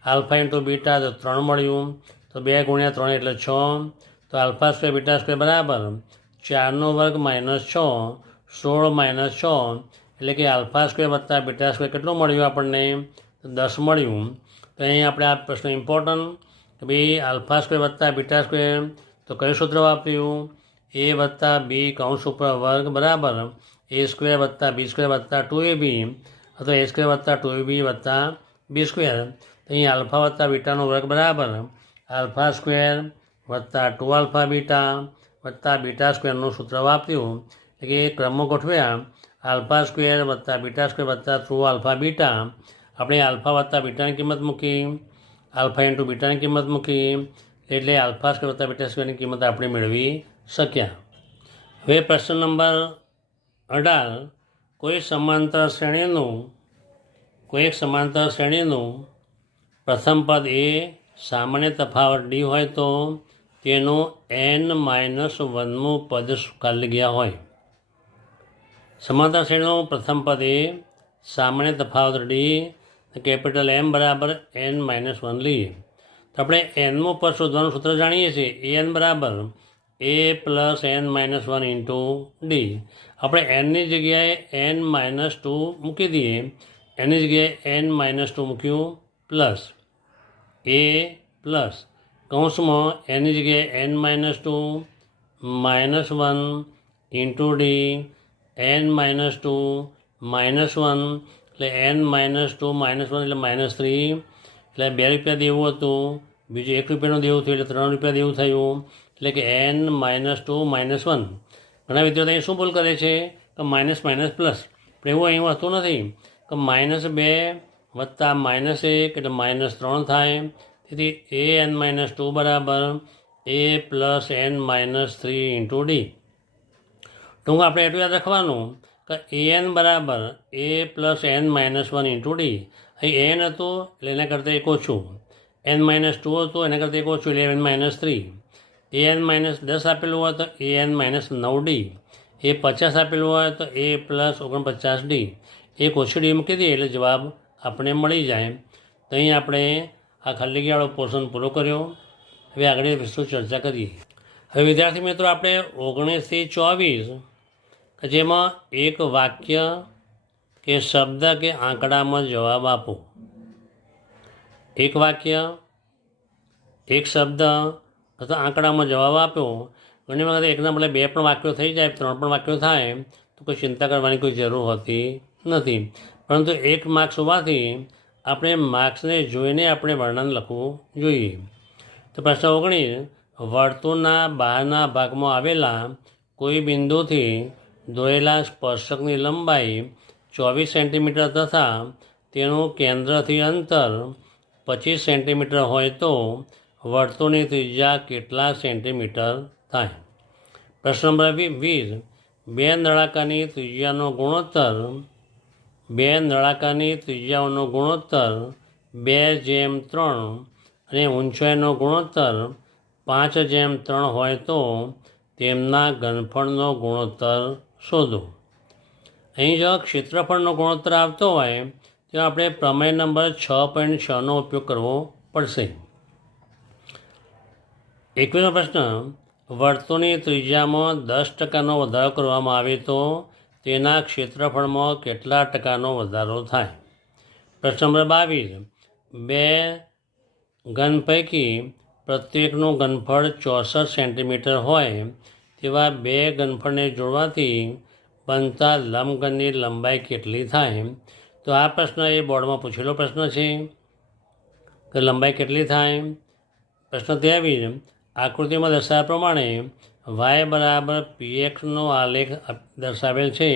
આલ્ફા ઇન્ટુ બીટા તો 3 મળ્યું તો 2 ગુણ્યા 3 એટલે 6. તો આલ્ફા સ્ક્વેર બીટા સ્ક્વેર બરાબર 4નો વર્ગ -6 16 -6 એટલે કે આલ્ફા સ્ક્વેર વત્તા બીટા સ્ક્વેર કેટલું મળ્યું આપણને 10 મળ્યું. તો અહીં આપણે આ પ્રશ્ન ઇમ્પોર્ટન્ટ કે ભાઈ આલ્ફા સ્ક્વેર વત્તા બીટા સ્ક્વેર તો કયું સૂત્ર વાપર્યું એ વત્તા બી કૌંસ ઉપર વર્ગ બરાબર એ સ્ક્વેર વત્તા બી સ્ક્વેર વત્તા 2ab અથવા એ સ્ક્વેર વત્તા 2ab વત્તા બી સ્ક્વેર. અહીં આલ્ફા વત્તા બીટાનો વર્ગ બરાબર આલ્ફા સ્ક્વેર વત્તા 2 આલ્ફા બીટા વત્તા બીટા સ્ક્વેરનું સૂત્ર વાપર્યું એટલે કે ક્રમમાં ગોઠવ્યા આલ્ફા સ્ક્વેર વત્તા બીટા સ્ક્વેર વત્તા 2 આલ્ફા બીટા. આપણે આલ્ફા વત્તા બીટાની કિંમત મૂકી આલ્ફા ઇન્ટુ બીટાની કિંમત મૂકી એટલે આલ્ફા સ્ક્વેર વત્તા બીટા સ્ક્વેરની કિંમત આપણે મેળવી શક્યા. હવે પ્રશ્ન નંબર 18 કોઈ એક સમાંતર શ્રેણીનું પ્રથમ પદ એ સામાન્ય તફાવત ડી હોય તો તેનું n-1મું પદ ખાલી ગયા હોય. સમાંતર શ્રેણીનું પ્રથમ પદ એ સામાન્ય તફાવત ડી કેપિટલ M બરાબર n-1 લઈએ તો આપણે nમું પદ શોધવાનું સૂત્ર જાણીએ છીએ an બરાબર a plus n-1 into D. આપણે nની જગ્યાએ n-2 મૂકી દઈએ એની જગ્યાએ n-2 મૂક્યું પ્લસ a પ્લસ કૌંસમાં એની જગ્યાએ n-2 -1 ઇન્ટુ ડી n-2 -1 એટલે n-2 -1 એટલે -3 એટલે 2 રૂપિયા દેવું હતું બીજું 1 રૂપિયાનું દેવું થયું એટલે 3 રૂપિયા દેવું થયું એટલે કે n-2 -1. ઘણા વિદ્યાર્થીઓ અહીં શું ભૂલ કરે છે કે માઇનસ માઇનસ પ્લસ પણ એવું અહીં હોતું નથી કે -2 વત્તા -1 એટલે -3 થાય. તેથી an-2 બરાબર a plus n-3 into D. ટૂંક આપણે એટલું યાદ રાખવાનું કે an બરાબર a plus n-1 into D. અહીં n હતું એટલે એના કરતાં 1 ઓછું, n-2 હતું એના કરતાં 1 ઓછું એટલે n-3. an-10 આપેલું હોય તો an-9d, એ 50 આપેલું હોય તો a પ્લસ 49d. એક ઓછી ડી મૂકી દઈએ એટલે જવાબ આપણે મળી જાય. તો અહીં આપણે આ ખાલી જગ્યાવાળો પોર્શન પૂરો કર્યો. હવે આગળ વિસ્તૃત ચર્ચા કરીએ. હવે વિદ્યાર્થી મિત્રો આપણે 19 થી 24 કે જેમાં એક વાક્ય કે શબ્દ કે આંકડામાં જવાબ આપો. એક વાક્ય એક શબ્દ અથવા આંકડામાં જવાબ આપ્યો. ઘણી વખત એકના બદલે 2 પણ વાક્યો થઈ જાય 3 પણ વાક્યો થાય તો કોઈ ચિંતા કરવાની કોઈ જરૂર હોતી નથી. પરંતુ 1 માર્ક્સ હોવાથી આપણે માર્ક્સને જોઈને આપણે વર્ણન લખવું જોઈએ. તો પ્રશ્ન 19 વર્તુળના બહારના ભાગમાં આવેલા કોઈ બિંદુથી દોરેલા સ્પર્શકની લંબાઈ 24 સેન્ટીમીટર તથા તેનું કેન્દ્રથી અંતર 25 સેન્ટીમીટર હોય તો વર્તુળની ત્રિજ્યા કેટલા સેન્ટીમીટર થાય. પ્રશ્ન નંબર 20 બે નળાકારની ત્રિજ્યાઓનો ગુણોત્તર 2:3 અને ઊંચાઈનો ગુણોત્તર 5:3 હોય તો તેમના ઘનફળનો ગુણોત્તર શોધો. અહીં જો ક્ષેત્રફળનો ગુણોત્તર આવતો હોય તો આપણે પ્રમેય નંબર 6.6નો ઉપયોગ કરવો પડશે. 21મો પ્રશ્ન, વર્તુળની ત્રિજ્યામાં 10% વધારો કરવામાં આવે તો તેના ક્ષેત્રફળમાં કેટલા ટકાનો વધારો થાય? પ્રશ્ન નંબર 22, બે ઘન પૈકી પ્રત્યેકનું ઘનફળ 64 સેન્ટીમીટર હોય તેવા બે ઘનફળને જોડવાથી બનતા લંબઘનની લંબાઈ કેટલી થાય? તો આ પ્રશ્ન એ બોર્ડમાં પૂછેલો પ્રશ્ન છે કે લંબાઈ કેટલી થાય. પ્રશ્ન 23, આકૃતિમાં દર્શાવ્યા પ્રમાણે વાય બરાબર પીએક્સનો આલેખ દર્શાવેલ છે,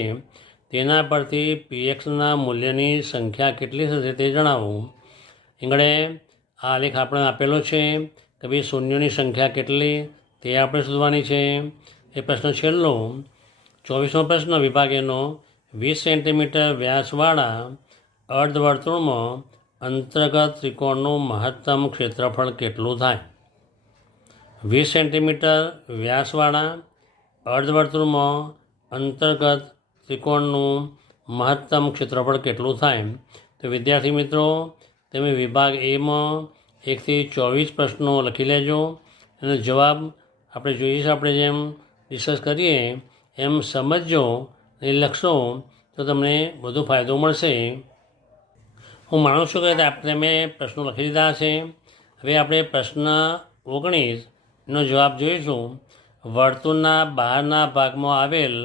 તેના પરથી પીએક્સના મૂલ્યની સંખ્યા કેટલી થશે તે જણાવો. એંગળે આલેખ આપણે આપેલો છે કે ભાઈ શૂન્યોની સંખ્યા કેટલી તે આપણે શોધવાની છે. એ પ્રશ્ન છેલ્લો 24મો પ્રશ્ન, વિભાગેનો 20 સેન્ટીમીટર વ્યાસવાળા અર્ધવર્તુળમાં અંતર્ગત ત્રિકોણનું મહત્તમ ક્ષેત્રફળ કેટલું થાય? 20 સેન્ટીમીટર વ્યાસવાળા અર્ધવર્તુળમાં અંતર્ગત ત્રિકોણનું મહત્તમ ક્ષેત્રફળ કેટલું થાય? તો વિદ્યાર્થી મિત્રો, તમે વિભાગ એમાં 1 થી 24 પ્રશ્નો લખી લેજો અને જવાબ આપણે જોઈએ આપણે જેમ ડિસ્કસ કરીએ એમ સમજજો એ લખશો તો તમને વધુ ફાયદો મળશે. હું માનું છું કે તમે પ્રશ્નો લખી દીધા છે. હવે આપણે પ્રશ્ન 19નો જવાબ જોઈશું. વર્તુળના બહારના ભાગમાં આવેલ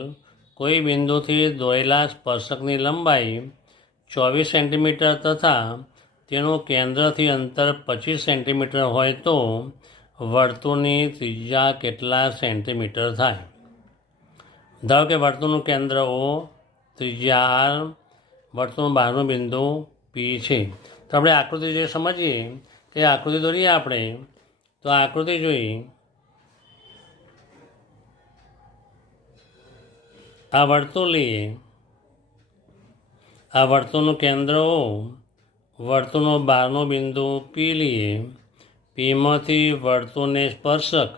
કોઈ બિંદુથી દોરેલા સ્પર્શકની લંબાઈ 24 સેન્ટીમીટર તથા તેનું કેન્દ્રથી અંતર 25 સેન્ટીમીટર હોય તો વર્તુળની ત્રિજ્યા કેટલા સેન્ટીમીટર થાય? ધારો કે વર્તુળનું કેન્દ્ર O, ત્રિજ્યા R, વર્તુળનું બહારનું બિંદુ P છે. તો આપણે આકૃતિ જે સમજીએ કે આકૃતિ દોરીએ આપણે. તો આ આકૃતિ જોઈ, આ વર્તુળ લઈએ, આ વર્તુળનું કેન્દ્ર O, વર્તુળનો બહારનો બિંદુ P લઈએ, Pમાંથી વર્તુળને સ્પર્શક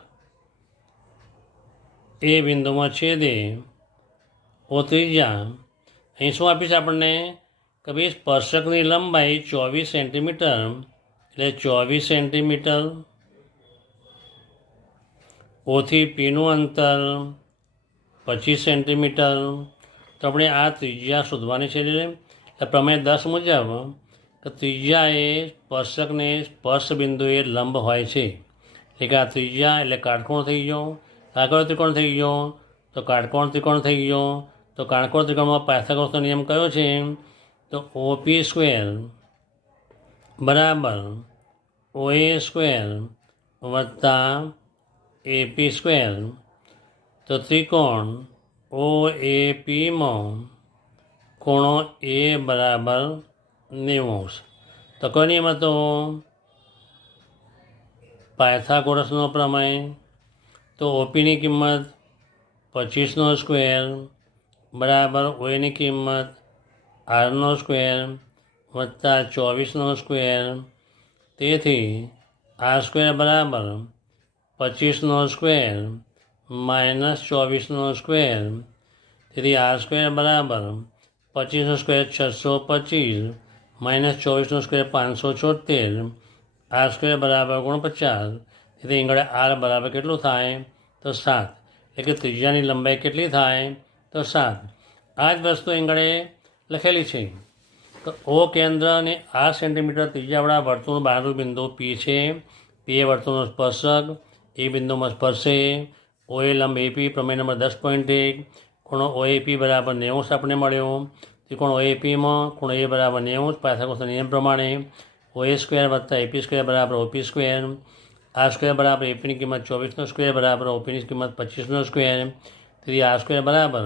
એ બિંદુમાં છેદે O ત્રિજ્યા. અહીં શું આપીશ આપણને કે ભાઈ સ્પર્શકની લંબાઈ 24 સેન્ટીમીટર એટલે 24 સેન્ટીમીટર. ઓથી પીનું અંતર 25 સેન્ટીમીટર. તો આપણે આ ત્રિજ્યા શોધવાની છે. એટલે પ્રમેય 10 મુજબ કે ત્રિજ્યા એ સ્પર્શકને સ્પર્શ બિંદુએ લંબ હોય છે. એટલે કે આ ત્રિજ્યા એટલે કાટકોણ થઈ ગયો, આગળ ત્રિકોણ થઈ ગયો, તો કાટકોણ ત્રિકોણ થઈ ગયો. તો કાટકોણ ત્રિકોણમાં પાયથાગોરસનો નિયમ કયો છે? તો OP સ્ક્વેર બરાબર OA સ્ક્વેર વત્તા AP સ્ક્વેર. તો ત્રિકોણ OAPમાં ખૂણો A બરાબર 90°. તો કયો નિયમ હતો? પાયથાગોરસનો પ્રમેય. તો OPની કિંમત 25નો સ્ક્વેર બરાબર OAની કિંમત Rનો સ્ક્વેર વત્તા 24નો સ્ક્વેર. તેથી R સ્ક્વેર બરાબર 25નો સ્ક્વેર માઇનસ 24નો સ્ક્વેર. તેથી R સ્ક્વેર બરાબર 25નો સ્ક્વેર 625 માઇનસ 24નો સ્ક્વેર 576. R સ્ક્વેર બરાબર 49. તેથી આગળ R બરાબર કેટલું થાય? તો 7. એટલે કે ત્રિજ્યાની લંબાઈ કેટલી થાય? તો 7. આ જ વસ્તુ આગળ લખેલી છે. તો O કેન્દ્ર અને 8 સેન્ટીમીટર ત્રિજ્યાવાળા વર્તુળ બહારનું બિંદુ P છે. P એ વર્તુળનો સ્પર્શક એ બિંદુમાં સ્પર્શે. OA લંબ AP પ્રમેય નંબર 10.1. ખૂણો OAP બરાબર 90 આપણને મળ્યો. ત્રિકોણ OAPમાં ખૂણો A બરાબર 90 પાયથાગોરસના નિયમ પ્રમાણે OA સ્ક્વેર વત્તા AP સ્ક્વેર બરાબર OP સ્ક્વેર. R સ્ક્વેર બરાબર APની કિંમત 24નો સ્ક્વેર બરાબર OPની કિંમત 25નો સ્ક્વેર. તેથી R સ્ક્વેર બરાબર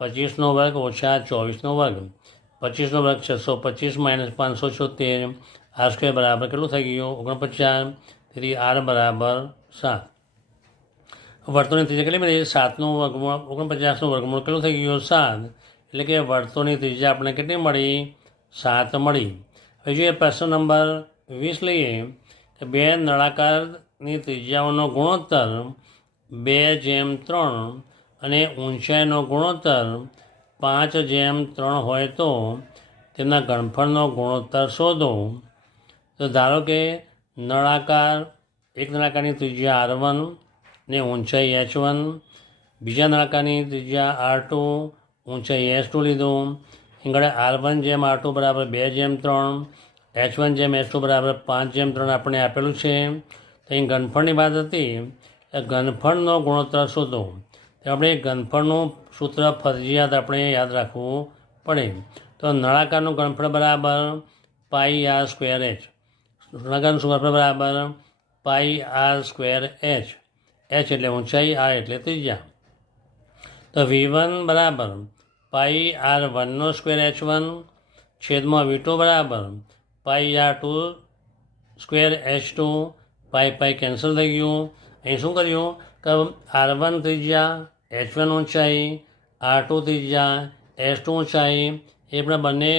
25નો વર્ગ ઓછા 24નો વર્ગ. 25નો વર્ગ 625 માઇનસ 576. R સ્ક્વેર બરાબર કેટલું થઈ ગયું? 49. તેથી R બરાબર 7. વર્તુળની ત્રિજ્યા કેટલી બધી? 7નું વર્ગમૂળ 49નું વર્ગમૂળ કેટલું થઈ ગયું? 7. એટલે કે વર્તુળની ત્રિજ્યા આપણે કેટલી મળી? 7 મળી. હવે જોઈએ પ્રશ્ન નંબર 20 લઈએ કે બે નળાકારની ત્રિજ્યાઓનો ગુણોત્તર 2:3 અને ઊંચાઈનો ગુણોત્તર 5:3 હોય તો તેના ઘનફળનો ગુણોત્તર શોધો. તો ધારો કે નળાકાર એક નળાકારની ત્રિજ્યા R1 ને ઊંચાઈ H1, બીજા નળાકારની ત્રિજ્યા R2, ઊંચાઈ H2 લીધું. આગળ R1 જેમ R2 બરાબર 2/3, H1 જેમ H2 બરાબર 5/3 આપણે આપેલું છે. તો અહીં ઘનફળની વાત હતી, ઘનફળનો ગુણોત્તર શોધો. તો આપણે ઘનફળનું સૂત્ર ફરજિયાત આપણે યાદ રાખવું પડે. તો નળાકારનું ઘનફળ બરાબર πr²h, નળાકારનું ઘનફળ બરાબર πr²h, h એટલે ઊંચાઈ, r એટલે ત્રિજ્યા. તો V1 બરાબર πr1² છેદમાં V2 બરાબર πr2² પાઈ કેન્સલ થઈ ગયું. અહીં શું કર્યું કે R1 ત્રિજ્યા, H1 ઊંચાઈ, R2 ત્રિજ્યા, H2 ઊંચાઈ, એ આપણે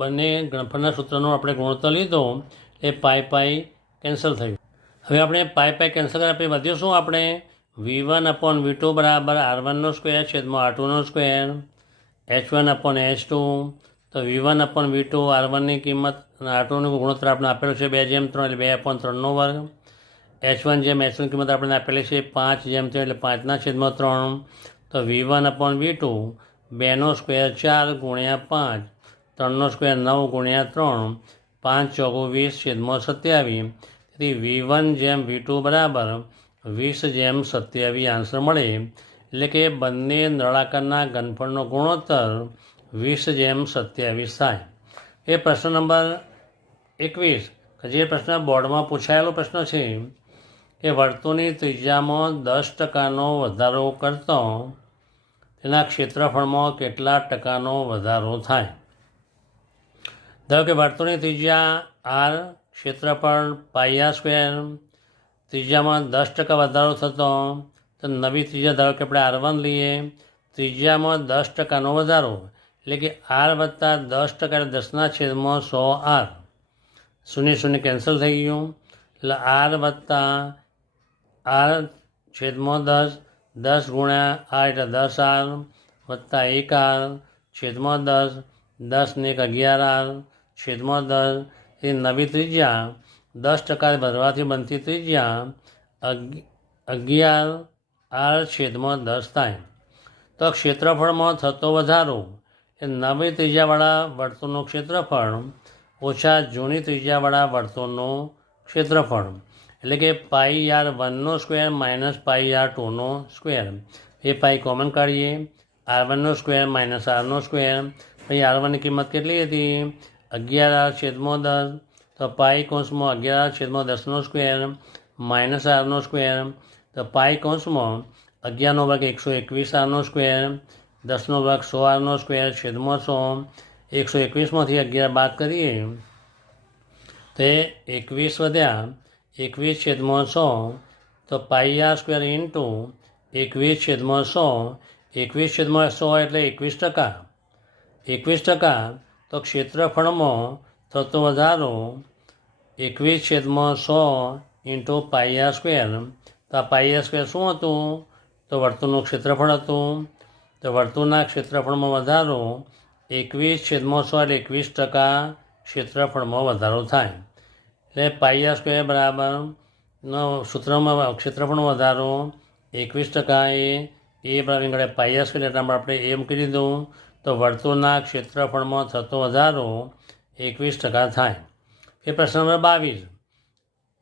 બંને ઘનફળના સૂત્રનો આપણે ગુણોત્તર લીધો, એ પાઈ કેન્સલ થયું. હવે આપણે પાઈ કેન્સલ કર્યા પછી વધ્યું શું આપણે V1/V2 બરાબર R1² છેદમાં R2², H1/H2. તો V1/V2 R1ની કિંમત અને R2નું ગુણોત્તર આપણે આપેલો છે 2/3 એટલે 2/3². H1 જેમ H2ની કિંમત આપણે આપેલી છે 5/3 એટલે 5/3. તો V1/V2 2² 4 ગુણ્યા 5, 3² 9 ગુણ્યા 3, 5 × 20 છેદમાં 27. તેથી V1 જેમ V2 બરાબર 20/27 આન્સર મળે. એટલે કે બંને નળાકારના ઘનફળનો ગુણોત્તર 20/27 થાય. એ પ્રશ્ન નંબર 21, જે પ્રશ્ન બોર્ડમાં પૂછાયેલો પ્રશ્ન છે કે વર્તુળની ત્રિજ્યામાં 10% વધારો કરતો તેના ક્ષેત્રફળમાં કેટલા ટકાનો વધારો થાય. ધારો કે વર્તુળની ત્રિજ્યા r, ક્ષેત્રફળ πr², ત્રિજ્યામાં 10% વધારો થતો. તો નવી ત્રિજ્યા ધારો કે આપણે R1 લઈએ, ત્રિજ્યામાં 10%નો વધારો એટલે કે r વત્તા 10% એટલે 10/100r, 0 કેન્સલ થઈ ગયું. એટલે r વત્તા r છેદમાં 10, 10 ગુણ્યા r એટલે 10r વત્તા 1r છેદમાં 10, 10 ને 1 11r છેદમાં 10. એ નવી ત્રિજ્યા 10% ભરવાથી બનતી ત્રિજ્યા 11r છેદમાં 10 થાય. તો ક્ષેત્રફળમાં થતો વધારો એ નવી ત્રિજ્યાવાળા વર્તુળનું ક્ષેત્રફળ ઓછા જૂની ત્રિજ્યાવાળા વર્તુળનું ક્ષેત્રફળ, એટલે કે πr1² πr2². એ પાઈ કોમન કાઢીએ, r1² r2². પછી r1ની કિંમત કેટલી હતી 11r છેદમાં 10. તો પાઈ કૌંસમાં 11r છેદમાં 10² -r². તો પાઈ કૌંસમાં 11નો વર્ગ 121r², 10નો વર્ગ 100r² છેદમાં 100. 121માંથી 11 બાદ કરીએ તો 21 વધ્યા, 21 છેદમાં 100. તો πr² ઇન્ટુ 21 છેદમાં 100, 21 છેદમાં 100 એટલે 21%. 21%. તો ક્ષેત્રફળમાં થતો વધારો 21 છેદમાં 100 ઇન્ટુ πr². તો આ πr² શું હતું તો વર્તુળનું ક્ષેત્રફળ હતું. તો વર્તુળના ક્ષેત્રફળમાં વધારો 21 છેદમાં 100 એટલે 21% ક્ષેત્રફળમાં વધારો થાય. એટલે πr² બરાબર સૂત્રમાં ક્ષેત્રફળનો વધારો 21%, એ બરાબર πr² એટલે આપણે એ મૂકી દીધું. તો વર્તુળના ક્ષેત્રફળમાં થતો વધારો 21% થાય. એ પ્રશ્ન નંબર 22,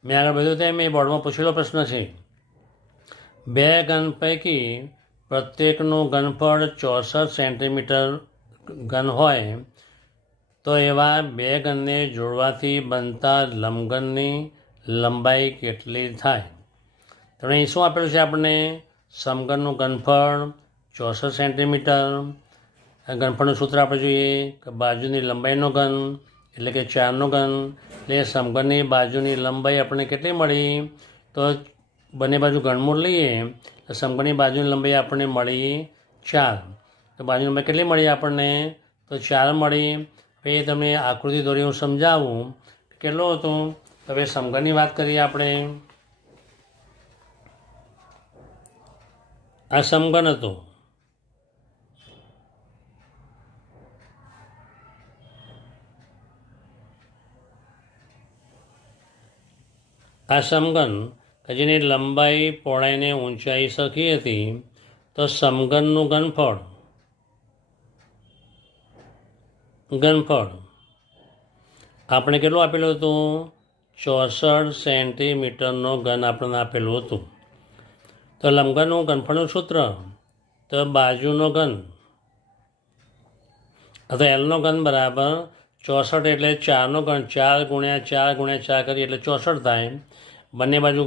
મેં આગળ બધું તેમ એ બોર્ડમાં પૂછેલો પ્રશ્ન છે. બે ઘન પૈકી પ્રત્યેકનું ઘનફળ 64 સેન્ટીમીટર ઘન હોય તો એવા બે ઘનને જોડવાથી બનતા લંબઘનની લંબાઈ કેટલી થાય. તો અહીં શું આપેલું છે આપણને સમઘનનું ઘનફળ 64 સેન્ટીમીટર. ઘનફળનું સૂત્ર આપણે જોઈએ કે બાજુની લંબાઈનો ઘન એટલે કે 4નો ઘન. એટલે સમઘનની બાજુની લંબાઈ આપણને કેટલી મળી તો બંને બાજુ ઘનમૂળ લઈએ તો સમઘનની બાજુની લંબાઈ આપણને મળી 4. તો બાજુની લંબાઈ કેટલી મળી આપણને તો 4 મળી. હવે તમને આકૃતિ દોરી હું સમજાવું કેટલું હતું. હવે સમઘનની વાત કરીએ આપણે. આ સમઘન હતું. આ સમઘન કે જેની લંબાઈ પહોળાઈને ઊંચાઈ સરખી હતી, તો સમઘનનું ઘનફળ આપણે કેટલું આપેલું હતું? 64 સેન્ટીમીટરનો ઘન આપણને આપેલું હતું. તો લંબઘનનું ઘનફળનું સૂત્ર, તો બાજુનો ઘન અથવા એલનો ઘન બરાબર 64 એટલે 4નો ઘન, 4 ગુણ્યા 4 ગુણ્યા 4 કરીએ એટલે 64 થાય. બંને બાજુ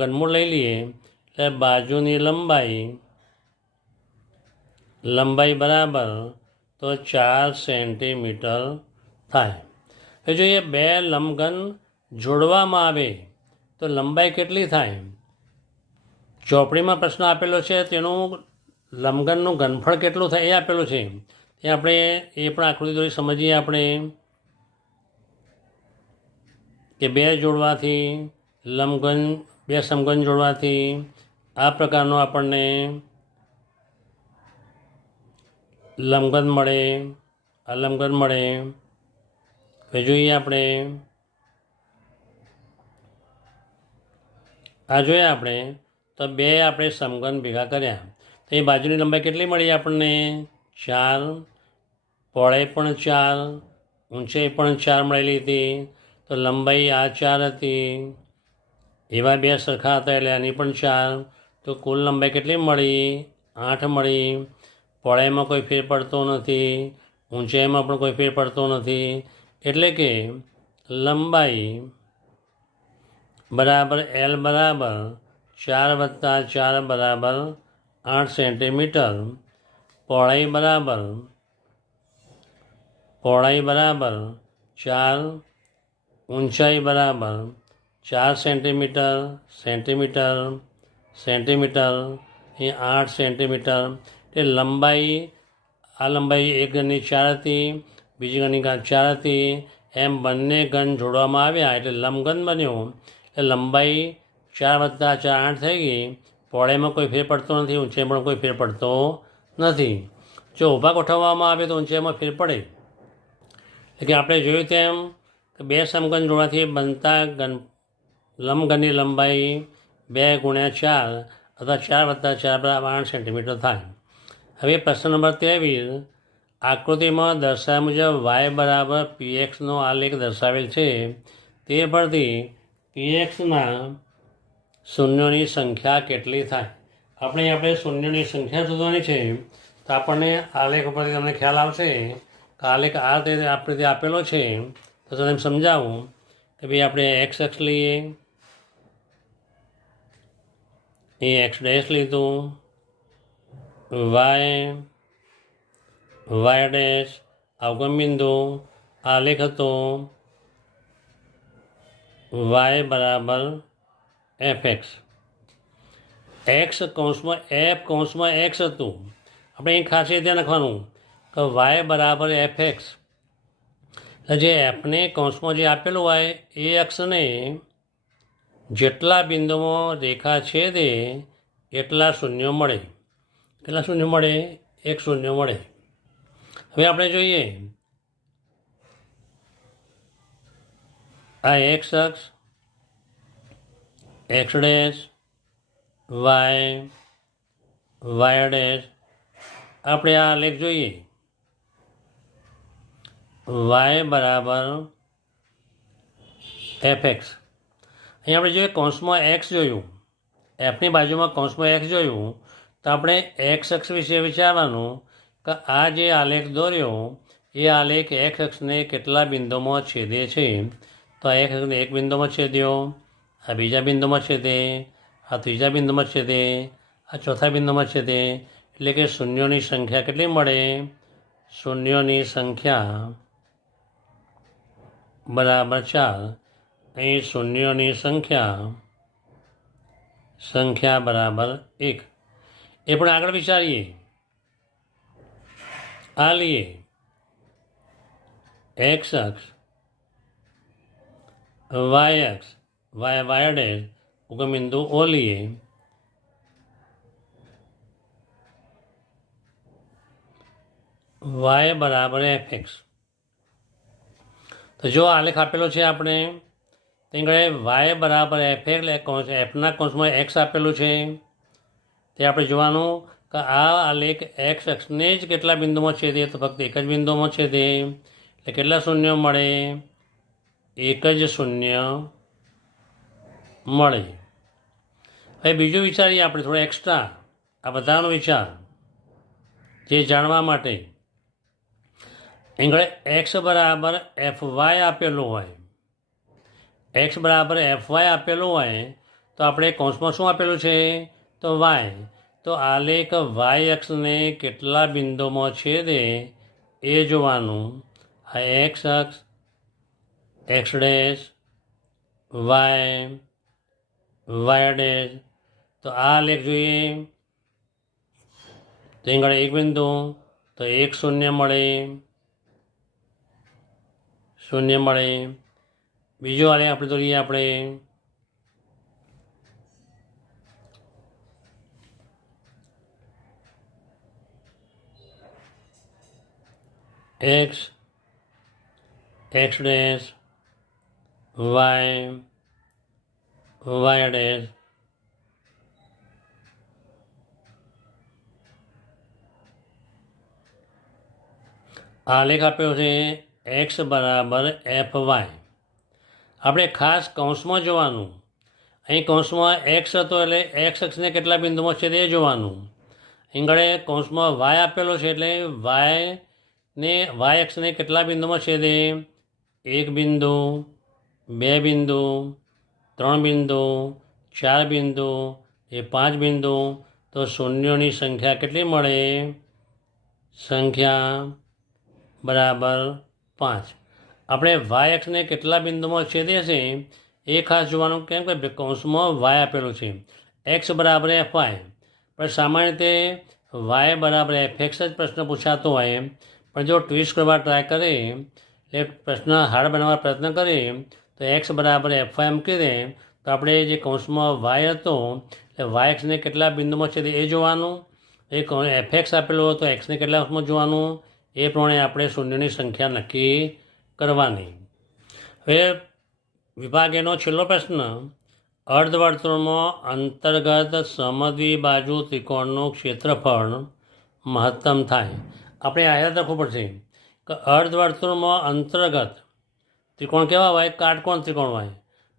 ઘનમૂળ લઈ લઈએ એટલે બાજુની લંબાઈ બરાબર તો 4 સેન્ટીમીટર થાય. હવે જોઈએ બે લંબઘન જોડવામાં આવે તો લંબાઈ કેટલી થાય? ચોપડીમાં પ્રશ્ન આપેલો છે, તેનું લંબઘનનું ઘનફળ કેટલું થાય એ આપેલું છે. એ આપણે એ પણ આકૃતિ દોરી સમજીએ આપણે કે બે સમઘન જોડવાથી આ પ્રકારનો આપણને લંબઘન મળે, આ લંબઘન મળે. હવે જોઈએ આપણે આ જોયા આપણે તો બે આપણે સમઘન ભેગા કર્યા તો એ બાજુની લંબાઈ કેટલી મળી આપણને? 4, પહોળાઈ પણ 4, ઊંચાઈ પણ 4 મળેલી હતી. તો લંબાઈ આ 4 હતી, એવા બે સરખા હતા એટલે આની પણ 4. તો કુલ લંબાઈ કેટલી મળી? 8 મળી. પહોળાઈમાં કોઈ ફેર પડતો નથી, ઊંચાઈમાં પણ કોઈ ફેર પડતો નથી, એટલે કે લંબાઈ બરાબર એલ બરાબર 4 + 4 બરાબર 8 સેન્ટીમીટર. પહોળાઈ બરાબર 4, ઊંચાઈ બરાબર 4 સેન્ટીમીટર એ 8 સેન્ટીમીટર. એટલે લંબાઈ આ લંબાઈ એક ઘનની 4 હતી, બીજી ઘનની 4 હતી, એમ બંને ઘન જોડવામાં આવ્યા એટલે લંબઘન બન્યો. એટલે લંબાઈ 4 + 4 8 થઈ ગઈ. પહોળાઈમાં કોઈ ફેર પડતો નથી, ઊંચાઈમાં પણ કોઈ ફેર પડતો નથી. જો ઊભા ગોઠવવામાં આવે તો ઊંચાઈમાં ફેર પડે. એટલે કે આપણે જોયું તેમ કે બે સમઘન જોડવાથી બનતા લંબઘનની લંબાઈ 2 × 4 અથવા 4 + 4 બરાબર 8 સેન્ટીમીટર થાય. હવે પ્રશ્ન નંબર 23 આકૃતિમાં દર્શાવ્યા મુજબ y બરાબર pxનો આલેખ દર્શાવેલ છે. તે પરથી pxના શૂન્યોની સંખ્યા કેટલી થાય? આપણે શૂન્યોની સંખ્યા શોધવાની છે. તો આપણને આલેખ ઉપરથી તમને ખ્યાલ આવશે કે આલેખ આ રીતે આપણે આપેલો છે. તો તમને સમજાવું કે ભાઈ આપણે એક્સ અક્ષ લઈએ, એ એક્સ ડેશ લીધું, વાય ડેશ અવગમબિંદુ આલેખ હતો વાય બરાબર fx, એક્સ કૌંસમાં એક્સ હતું. આપણે અહીં ખાસ એ ધ્યાન રાખવાનું કે વાય બરાબર fx, જે એફને કૌંસમાં જે આપેલું હોય એ અક્ષને જેટલા બિંદુમાં રેખા છેદે એટલા શૂન્યો મળે. કેટલા શૂન્યો મળે? 1 શૂન્ય મળે. હવે આપણે જોઈએ આ એક્સ અક્ષ, એક્સ ડેશ, વાય ડેશ. આપણે આ આલેખ જોઈએ વાય બરાબર fx. અહીં આપણે જોઈએ કૌંસમાં એક્સ જોયું, એફની બાજુમાં કૌંસમાં એક્સ જોયું, તો આપણે એક્સ અક્ષ વિશે વિચારવાનું કે આ જે આલેખ દોર્યો એ આલેખ એક્સ અક્ષને કેટલા બિંદુમાં છેદે છે. તો આ એક્સ અક્ષને એક બિંદુમાં છેદ્યો, આ બીજા બિંદુમાં છેદે, આ ત્રીજા બિંદુમાં છેદે, આ ચોથા બિંદુમાં છેદે. એટલે કે શૂન્યોની સંખ્યા કેટલી મળે? શૂન્યોની સંખ્યા બરાબર 4. અહીં શૂન્યોની સંખ્યા બરાબર 1. એ પણ આગળ વિચારીએ. આ લઈએ એક્સ અક્ષ, વાય અક્ષ, વાય ડેશ ઉગમબિંદુ ઓ લઈએ, વાય બરાબર fx. તો જો આલેખ આપેલો છે આપણે તો અહીં વાય બરાબર એફ એટલે એફના કૌંસમાં એક્સ આપેલું છે તે આપણે જોવાનું કે આ આલેખ એક્સ અક્ષને જ કેટલા બિંદુમાં છેદે તો ફક્ત એક જ બિંદુમાં છેદે એટલે કેટલા શૂન્ય મળે, એક જ શૂન્ય મળે. હવે બીજું વિચારીએ આપણે થોડો એક્સ્ટ્રા આ બધાનો વિચાર જે જાણવા માટે. અહીં એક્સ બરાબર એફ વાય આપેલું હોય, એક્સ બરાબર એફ વાય આપેલું હોય તો આપણે કૌંસમાં શું આપેલું છે તો વાય. તો આલેખ વાય અક્ષને કેટલા બિંદુમાં છેદે એ જોવાનું. આ એક્સ અક્ષ, X dash, Y, Y dash. તો આ આલેખ જોઈએ તો અહીં એક બિંદુ તો એક શૂન્ય મળે, શૂન્ય મળે. બીજો આલેખ આપણે દોરીએ આપણે x, x dash, Y, Y dash. આલેખ આપ્યો છે એક્સ બરાબર એફ વાય. આપણે ખાસ કૌંસમાં જોવાનું. અહીં કૌંસમાં એક્સ હતો એટલે એક્સ અક્ષને કેટલા બિંદુમાં છે તે જોવાનું. અહીં કૌંસમાં વાય આપેલો છે એટલે વાય અક્ષને કેટલા બિંદુમાં છેદે, એક બિંદુ, બે બિંદુ, ત્રણ બિંદુ, ચાર બિંદુ, એ પાંચ બિંદુ. તો શૂન્યોની સંખ્યા કેટલી મળે, સંખ્યા બરાબર 5. આપણે વાય અક્ષને કેટલા બિંદુમાં છેદે છે એ ખાસ જોવાનું. કેમ કે કૌંસમાં વાય આપેલું છે એક્સ બરાબર એફ વાય, પણ સામાન્ય રીતે વાય બરાબર એફ એક્સ જ પ્રશ્ન પૂછાતો હોય. પણ જો ટ્વિસ્ટ કરવા ટ્રાય કરે એટલે પ્રશ્ન હાર્ડ બનાવવા પ્રયત્ન કરે તો એક્સ બરાબર એફ વાય મૂકી દે તો આપણે જે કૌંસમાં વાય હતો એટલે વાય એક્સને કેટલા બિંદુમાં છે એ જોવાનું. એ એફ એક્સ આપેલો હતો એક્સને કેટલા અંશમાં જોવાનું. એ પ્રમાણે આપણે શૂન્યની સંખ્યા નક્કી કરવાની. હવે વિભાગ એનો છેલ્લો પ્રશ્ન, અર્ધવર્તુળમાં અંતર્ગત સમદ્વિબાજુ ત્રિકોણનું ક્ષેત્રફળ મહત્તમ થાય. આપણે આ યાદ રાખવું પડશે કે અર્ધવર્તુળમાં અંતર્ગત ત્રિકોણ કેવા હોય, કાટકોણ ત્રિકોણ હોય,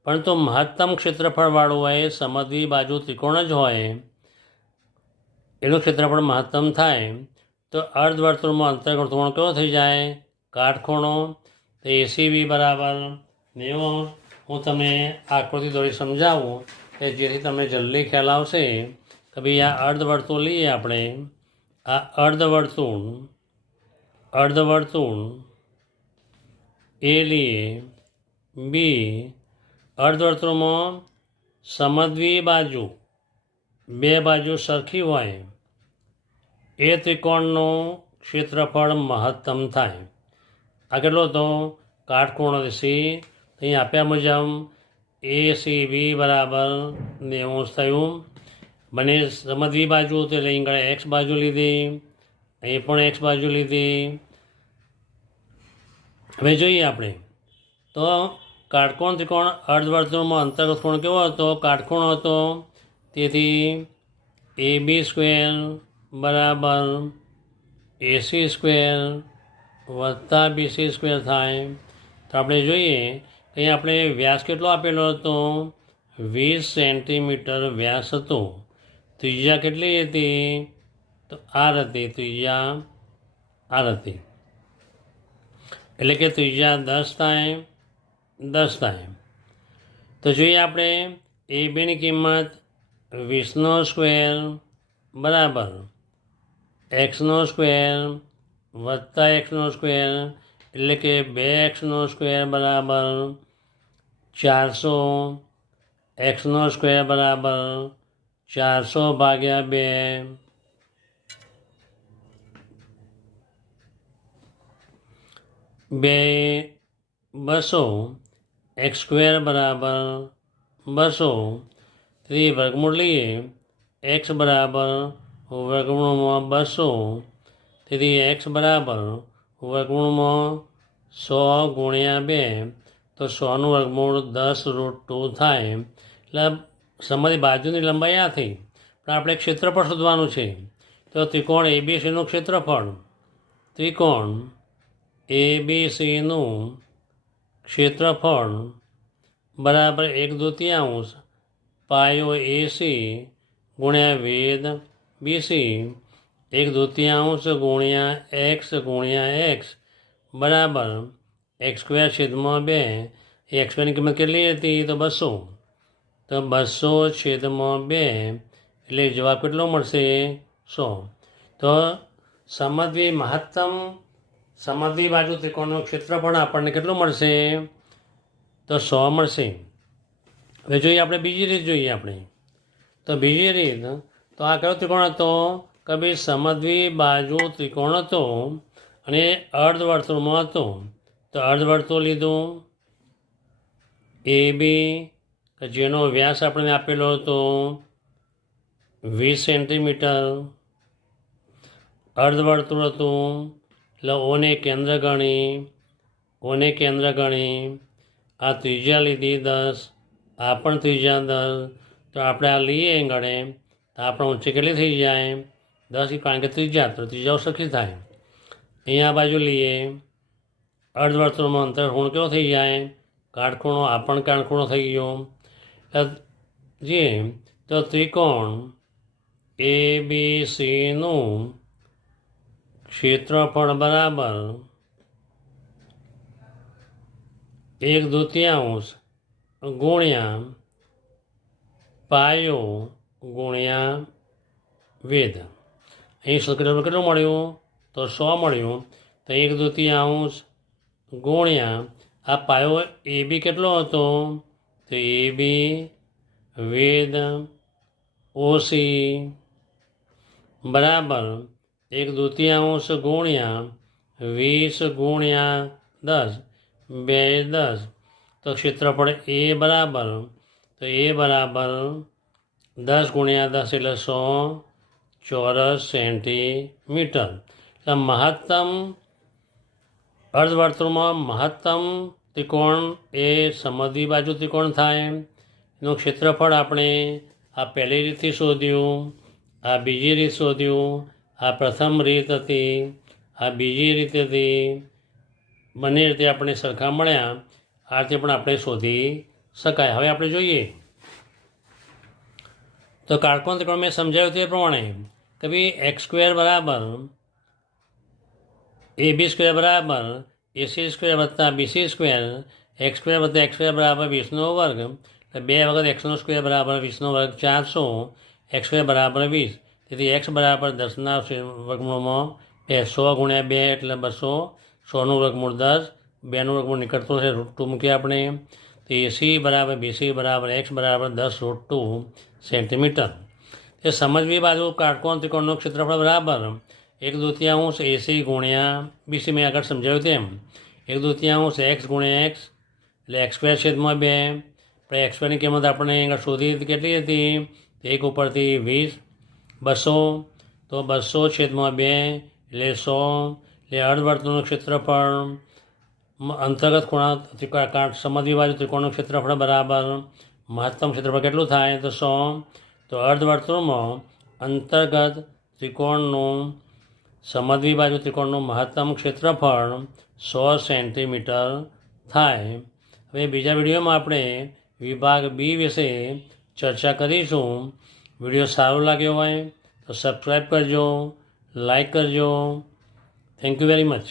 પરંતુ મહત્તમ ક્ષેત્રફળવાળું હોય સમદ્વિબાજુ ત્રિકોણ જ હોય, એનું ક્ષેત્રફળ મહત્તમ થાય. તો અર્ધવર્તુળમાં અંતર્ગત ત્રિકોણ કેવો થઈ જાય, કાટખૂણો. તો એસીબી બરાબર 90. હું તમને આકૃતિ દોરી સમજાવું કે જેથી તમને જલ્દી ખ્યાલ આવશે કે ભાઈ આ અર્ધવર્તુળ લઈએ આપણે. આ અર્ધવર્તુળ એ લઈએ. બી, અર્ધવર્તુળમાં સમદ્વિબાજુ બે બાજુ સરખી હોય એ ત્રિકોણનું ક્ષેત્રફળ મહત્તમ થાય. આ કેટલો હતો, કાટખૂણો સી. અહીં આપ્યા મુજબ ACB બરાબર 90 થયું. બંને સમદ્વિબાજુ તો એટલે અહીં એક્સ બાજુ લીધી, અહીં પણ એક્સ બાજુ લીધી. હવે જોઈએ આપણે તો કાટકોણ ત્રિકોણ અર્ધવર્તુળમાં અંતર્ગત કોણ કેવો હતો, કાટખૂણો હતો. તેથી AB સ્ક્વેર બરાબર AC સ્ક્વેર વત્તા BC સ્ક્વેર થાય. તો આપણે જોઈએ અહીં આપણે વ્યાસ કેટલો આપેલો હતો, 20 સેન્ટીમીટર વ્યાસ હતો. ત્રિજ્યા કેટલી હતી તો આર હતી, ત્રિજ્યા આર હતી. એટલે કે ત્રિજ્યા 10 થાય, 10 થાય. તો જોઈએ આપણે ABની કિંમત 20નો સ્ક્વેર બરાબર એક્સનો સ્ક્વેર વત્તા એક્સનો સ્ક્વેર એટલે કે 2xનો સ્ક્વેર બરાબર 400. એક્સનો સ્ક્વેર બરાબર 400 ભાગ્યા 2. 200. એક્સ સ્ક્વેર બરાબર 200. તેથી વર્ગમૂળ લઈએ, એક્સ બરાબર વર્ગમૂળમાં 200. તેથી એક્સ બરાબર વર્ગમૂળમાં 100 ગુણ્યા 2. તો 100નું વર્ગમૂળ 10√2 થાય. એટલે સમગ્ર બાજુની લંબાઈ આ થઈ, પણ આપણે ક્ષેત્રફળ શોધવાનું છે. તો ત્રિકોણ એબીસીનું ક્ષેત્રફળ, ત્રિકોણ એબીસીનું ક્ષેત્રફળ બરાબર 1/2 પાયો એસી ગુણ્યા વેદ બીસી 1/2 ગુણ્યા એક્સ બરાબર x²/2. એ x²ની કિંમત કેટલી હતી? તો 200. તો 200/2 એટલે જવાબ કેટલો મળશે? 100. તો સમદ્વિ બાજુ ત્રિકોણનું ક્ષેત્રફળ આપણને કેટલું મળશે? તો 100 મળશે. હવે જોઈએ આપણે બીજી રીત જોઈએ આપણે. તો બીજી રીત, તો આ કયો ત્રિકોણ હતો? કે ભાઈ સમદ્વિ બાજુ ત્રિકોણ હતો અને અર્ધવર્તુળમાં હતો. તો અર્ધવર્તુળ લીધું AB, જેનો વ્યાસ આપણે આપેલો હતો 20 સેન્ટીમીટર. અર્ધવર્તુળ હતું એટલે ઓને કેન્દ્ર ગણી, આ ત્રિજ્યા લીધી 10, આ પણ ત્રિજ્યા 10. તો આપણે આ લઈએ ગણે તો આપણે ઊંચાઈ કેટલી થઈ જાય? 10, કારણ કે ત્રિજ્યા, તો ત્રિજ્યાઓ સરખી થાય. અહીંયા બાજુ લઈએ, અર્ધવર્તુળમાં અંતર ખૂણો કેવો થઈ જાય? કાટખૂણો. આ પણ કાટખૂણો થઈ ગયો. તો ત્રિકોણ એબીસીનું ક્ષેત્રફળ બરાબર 1/2 ગુણ્યા પાયો ગુણ્યા વેદ. અહીં સર્કલ કેટલું મળ્યું? તો 100 મળ્યું. તો 1/2 ગુણ્યા આ પાયો એબી કેટલો હતો? તો એબી વેદ ઓસી બરાબર 1/2 ગુણ્યા 20 ગુણ્યા 10, 2 10. તો ક્ષેત્રફળ એ બરાબર 10 ગુણ્યા 10 એટલે 100 ચોરસ સેન્ટીમીટર. એટલે મહત્તમ અર્ધવર્તુળમાં મહત્તમ ત્રિકોણ એ સમદ્વિ બાજુ ત્રિકોણ થાય. એનું ક્ષેત્રફળ આપણે આ પહેલી રીતથી શોધ્યું, આ બીજી રીત શોધ્યું, આ પ્રથમ રીત હતી, આ બીજી રીત હતી. બંને રીતે આપણે સરખા મળ્યા. આ રીતે પણ આપણે શોધી શકાય. હવે આપણે જોઈએ તો કાટકોણ ત્રિકોણ મેં સમજાવ્યું તે પ્રમાણે કે ભાઈ x² બરાબર AB² બરાબર AC² વત્તા BC², x² વત્તા x² બરાબર 20નો વર્ગ, એટલે 2 વખત x² બરાબર 20નો વર્ગ 400, x² બરાબર 20. તેથી x બરાબર 10ના વર્ગમૂળમાં 100 ગુણ્યા 2 એટલે 200, 100નું વર્ગમૂળ 10, 2નું વર્ગમૂળ નીકળતું છે √2 મૂકીએ આપણે. તો AC બરાબર BC બરાબર x બરાબર 10√2 સેન્ટીમીટર. એ સમજવી બાજુ કાટકોણ ત્રિકોણનું ક્ષેત્રફળ બરાબર 1/2 AC ગુણ્યા BC. મેં આગળ સમજાવ્યું તેમ 1/2 x ગુણ્યા x એટલે x²/2. આપણે x²ની કિંમત આપણે આગળ શોધી કેટલી હતી? 1 ઉપરથી 20, 200. તો 200/2 એટલે 100. એટલે અર્ધવર્તુળનું ક્ષેત્રફળ અંતર્ગત ખૂણા સમદ્વિ બાજુ ત્રિકોણનું ક્ષેત્રફળ બરાબર મહત્તમ ક્ષેત્રફળ કેટલું થાય? તો 100. તો અર્ધવર્તુળમાં અંતર્ગત ત્રિકોણનું સમદ્વિ બાજુ ત્રિકોણનું મહત્તમ ક્ષેત્રફળ 100 સેન્ટીમીટર થાય. હવે બીજા વિડીયોમાં આપણે વિભાગ બી વિશે ચર્ચા કરીશું. વિડીયો સારો લાગ્યો હોય તો સબસ્ક્રાઈબ કરજો, લાઈક કરજો. Thank you very much.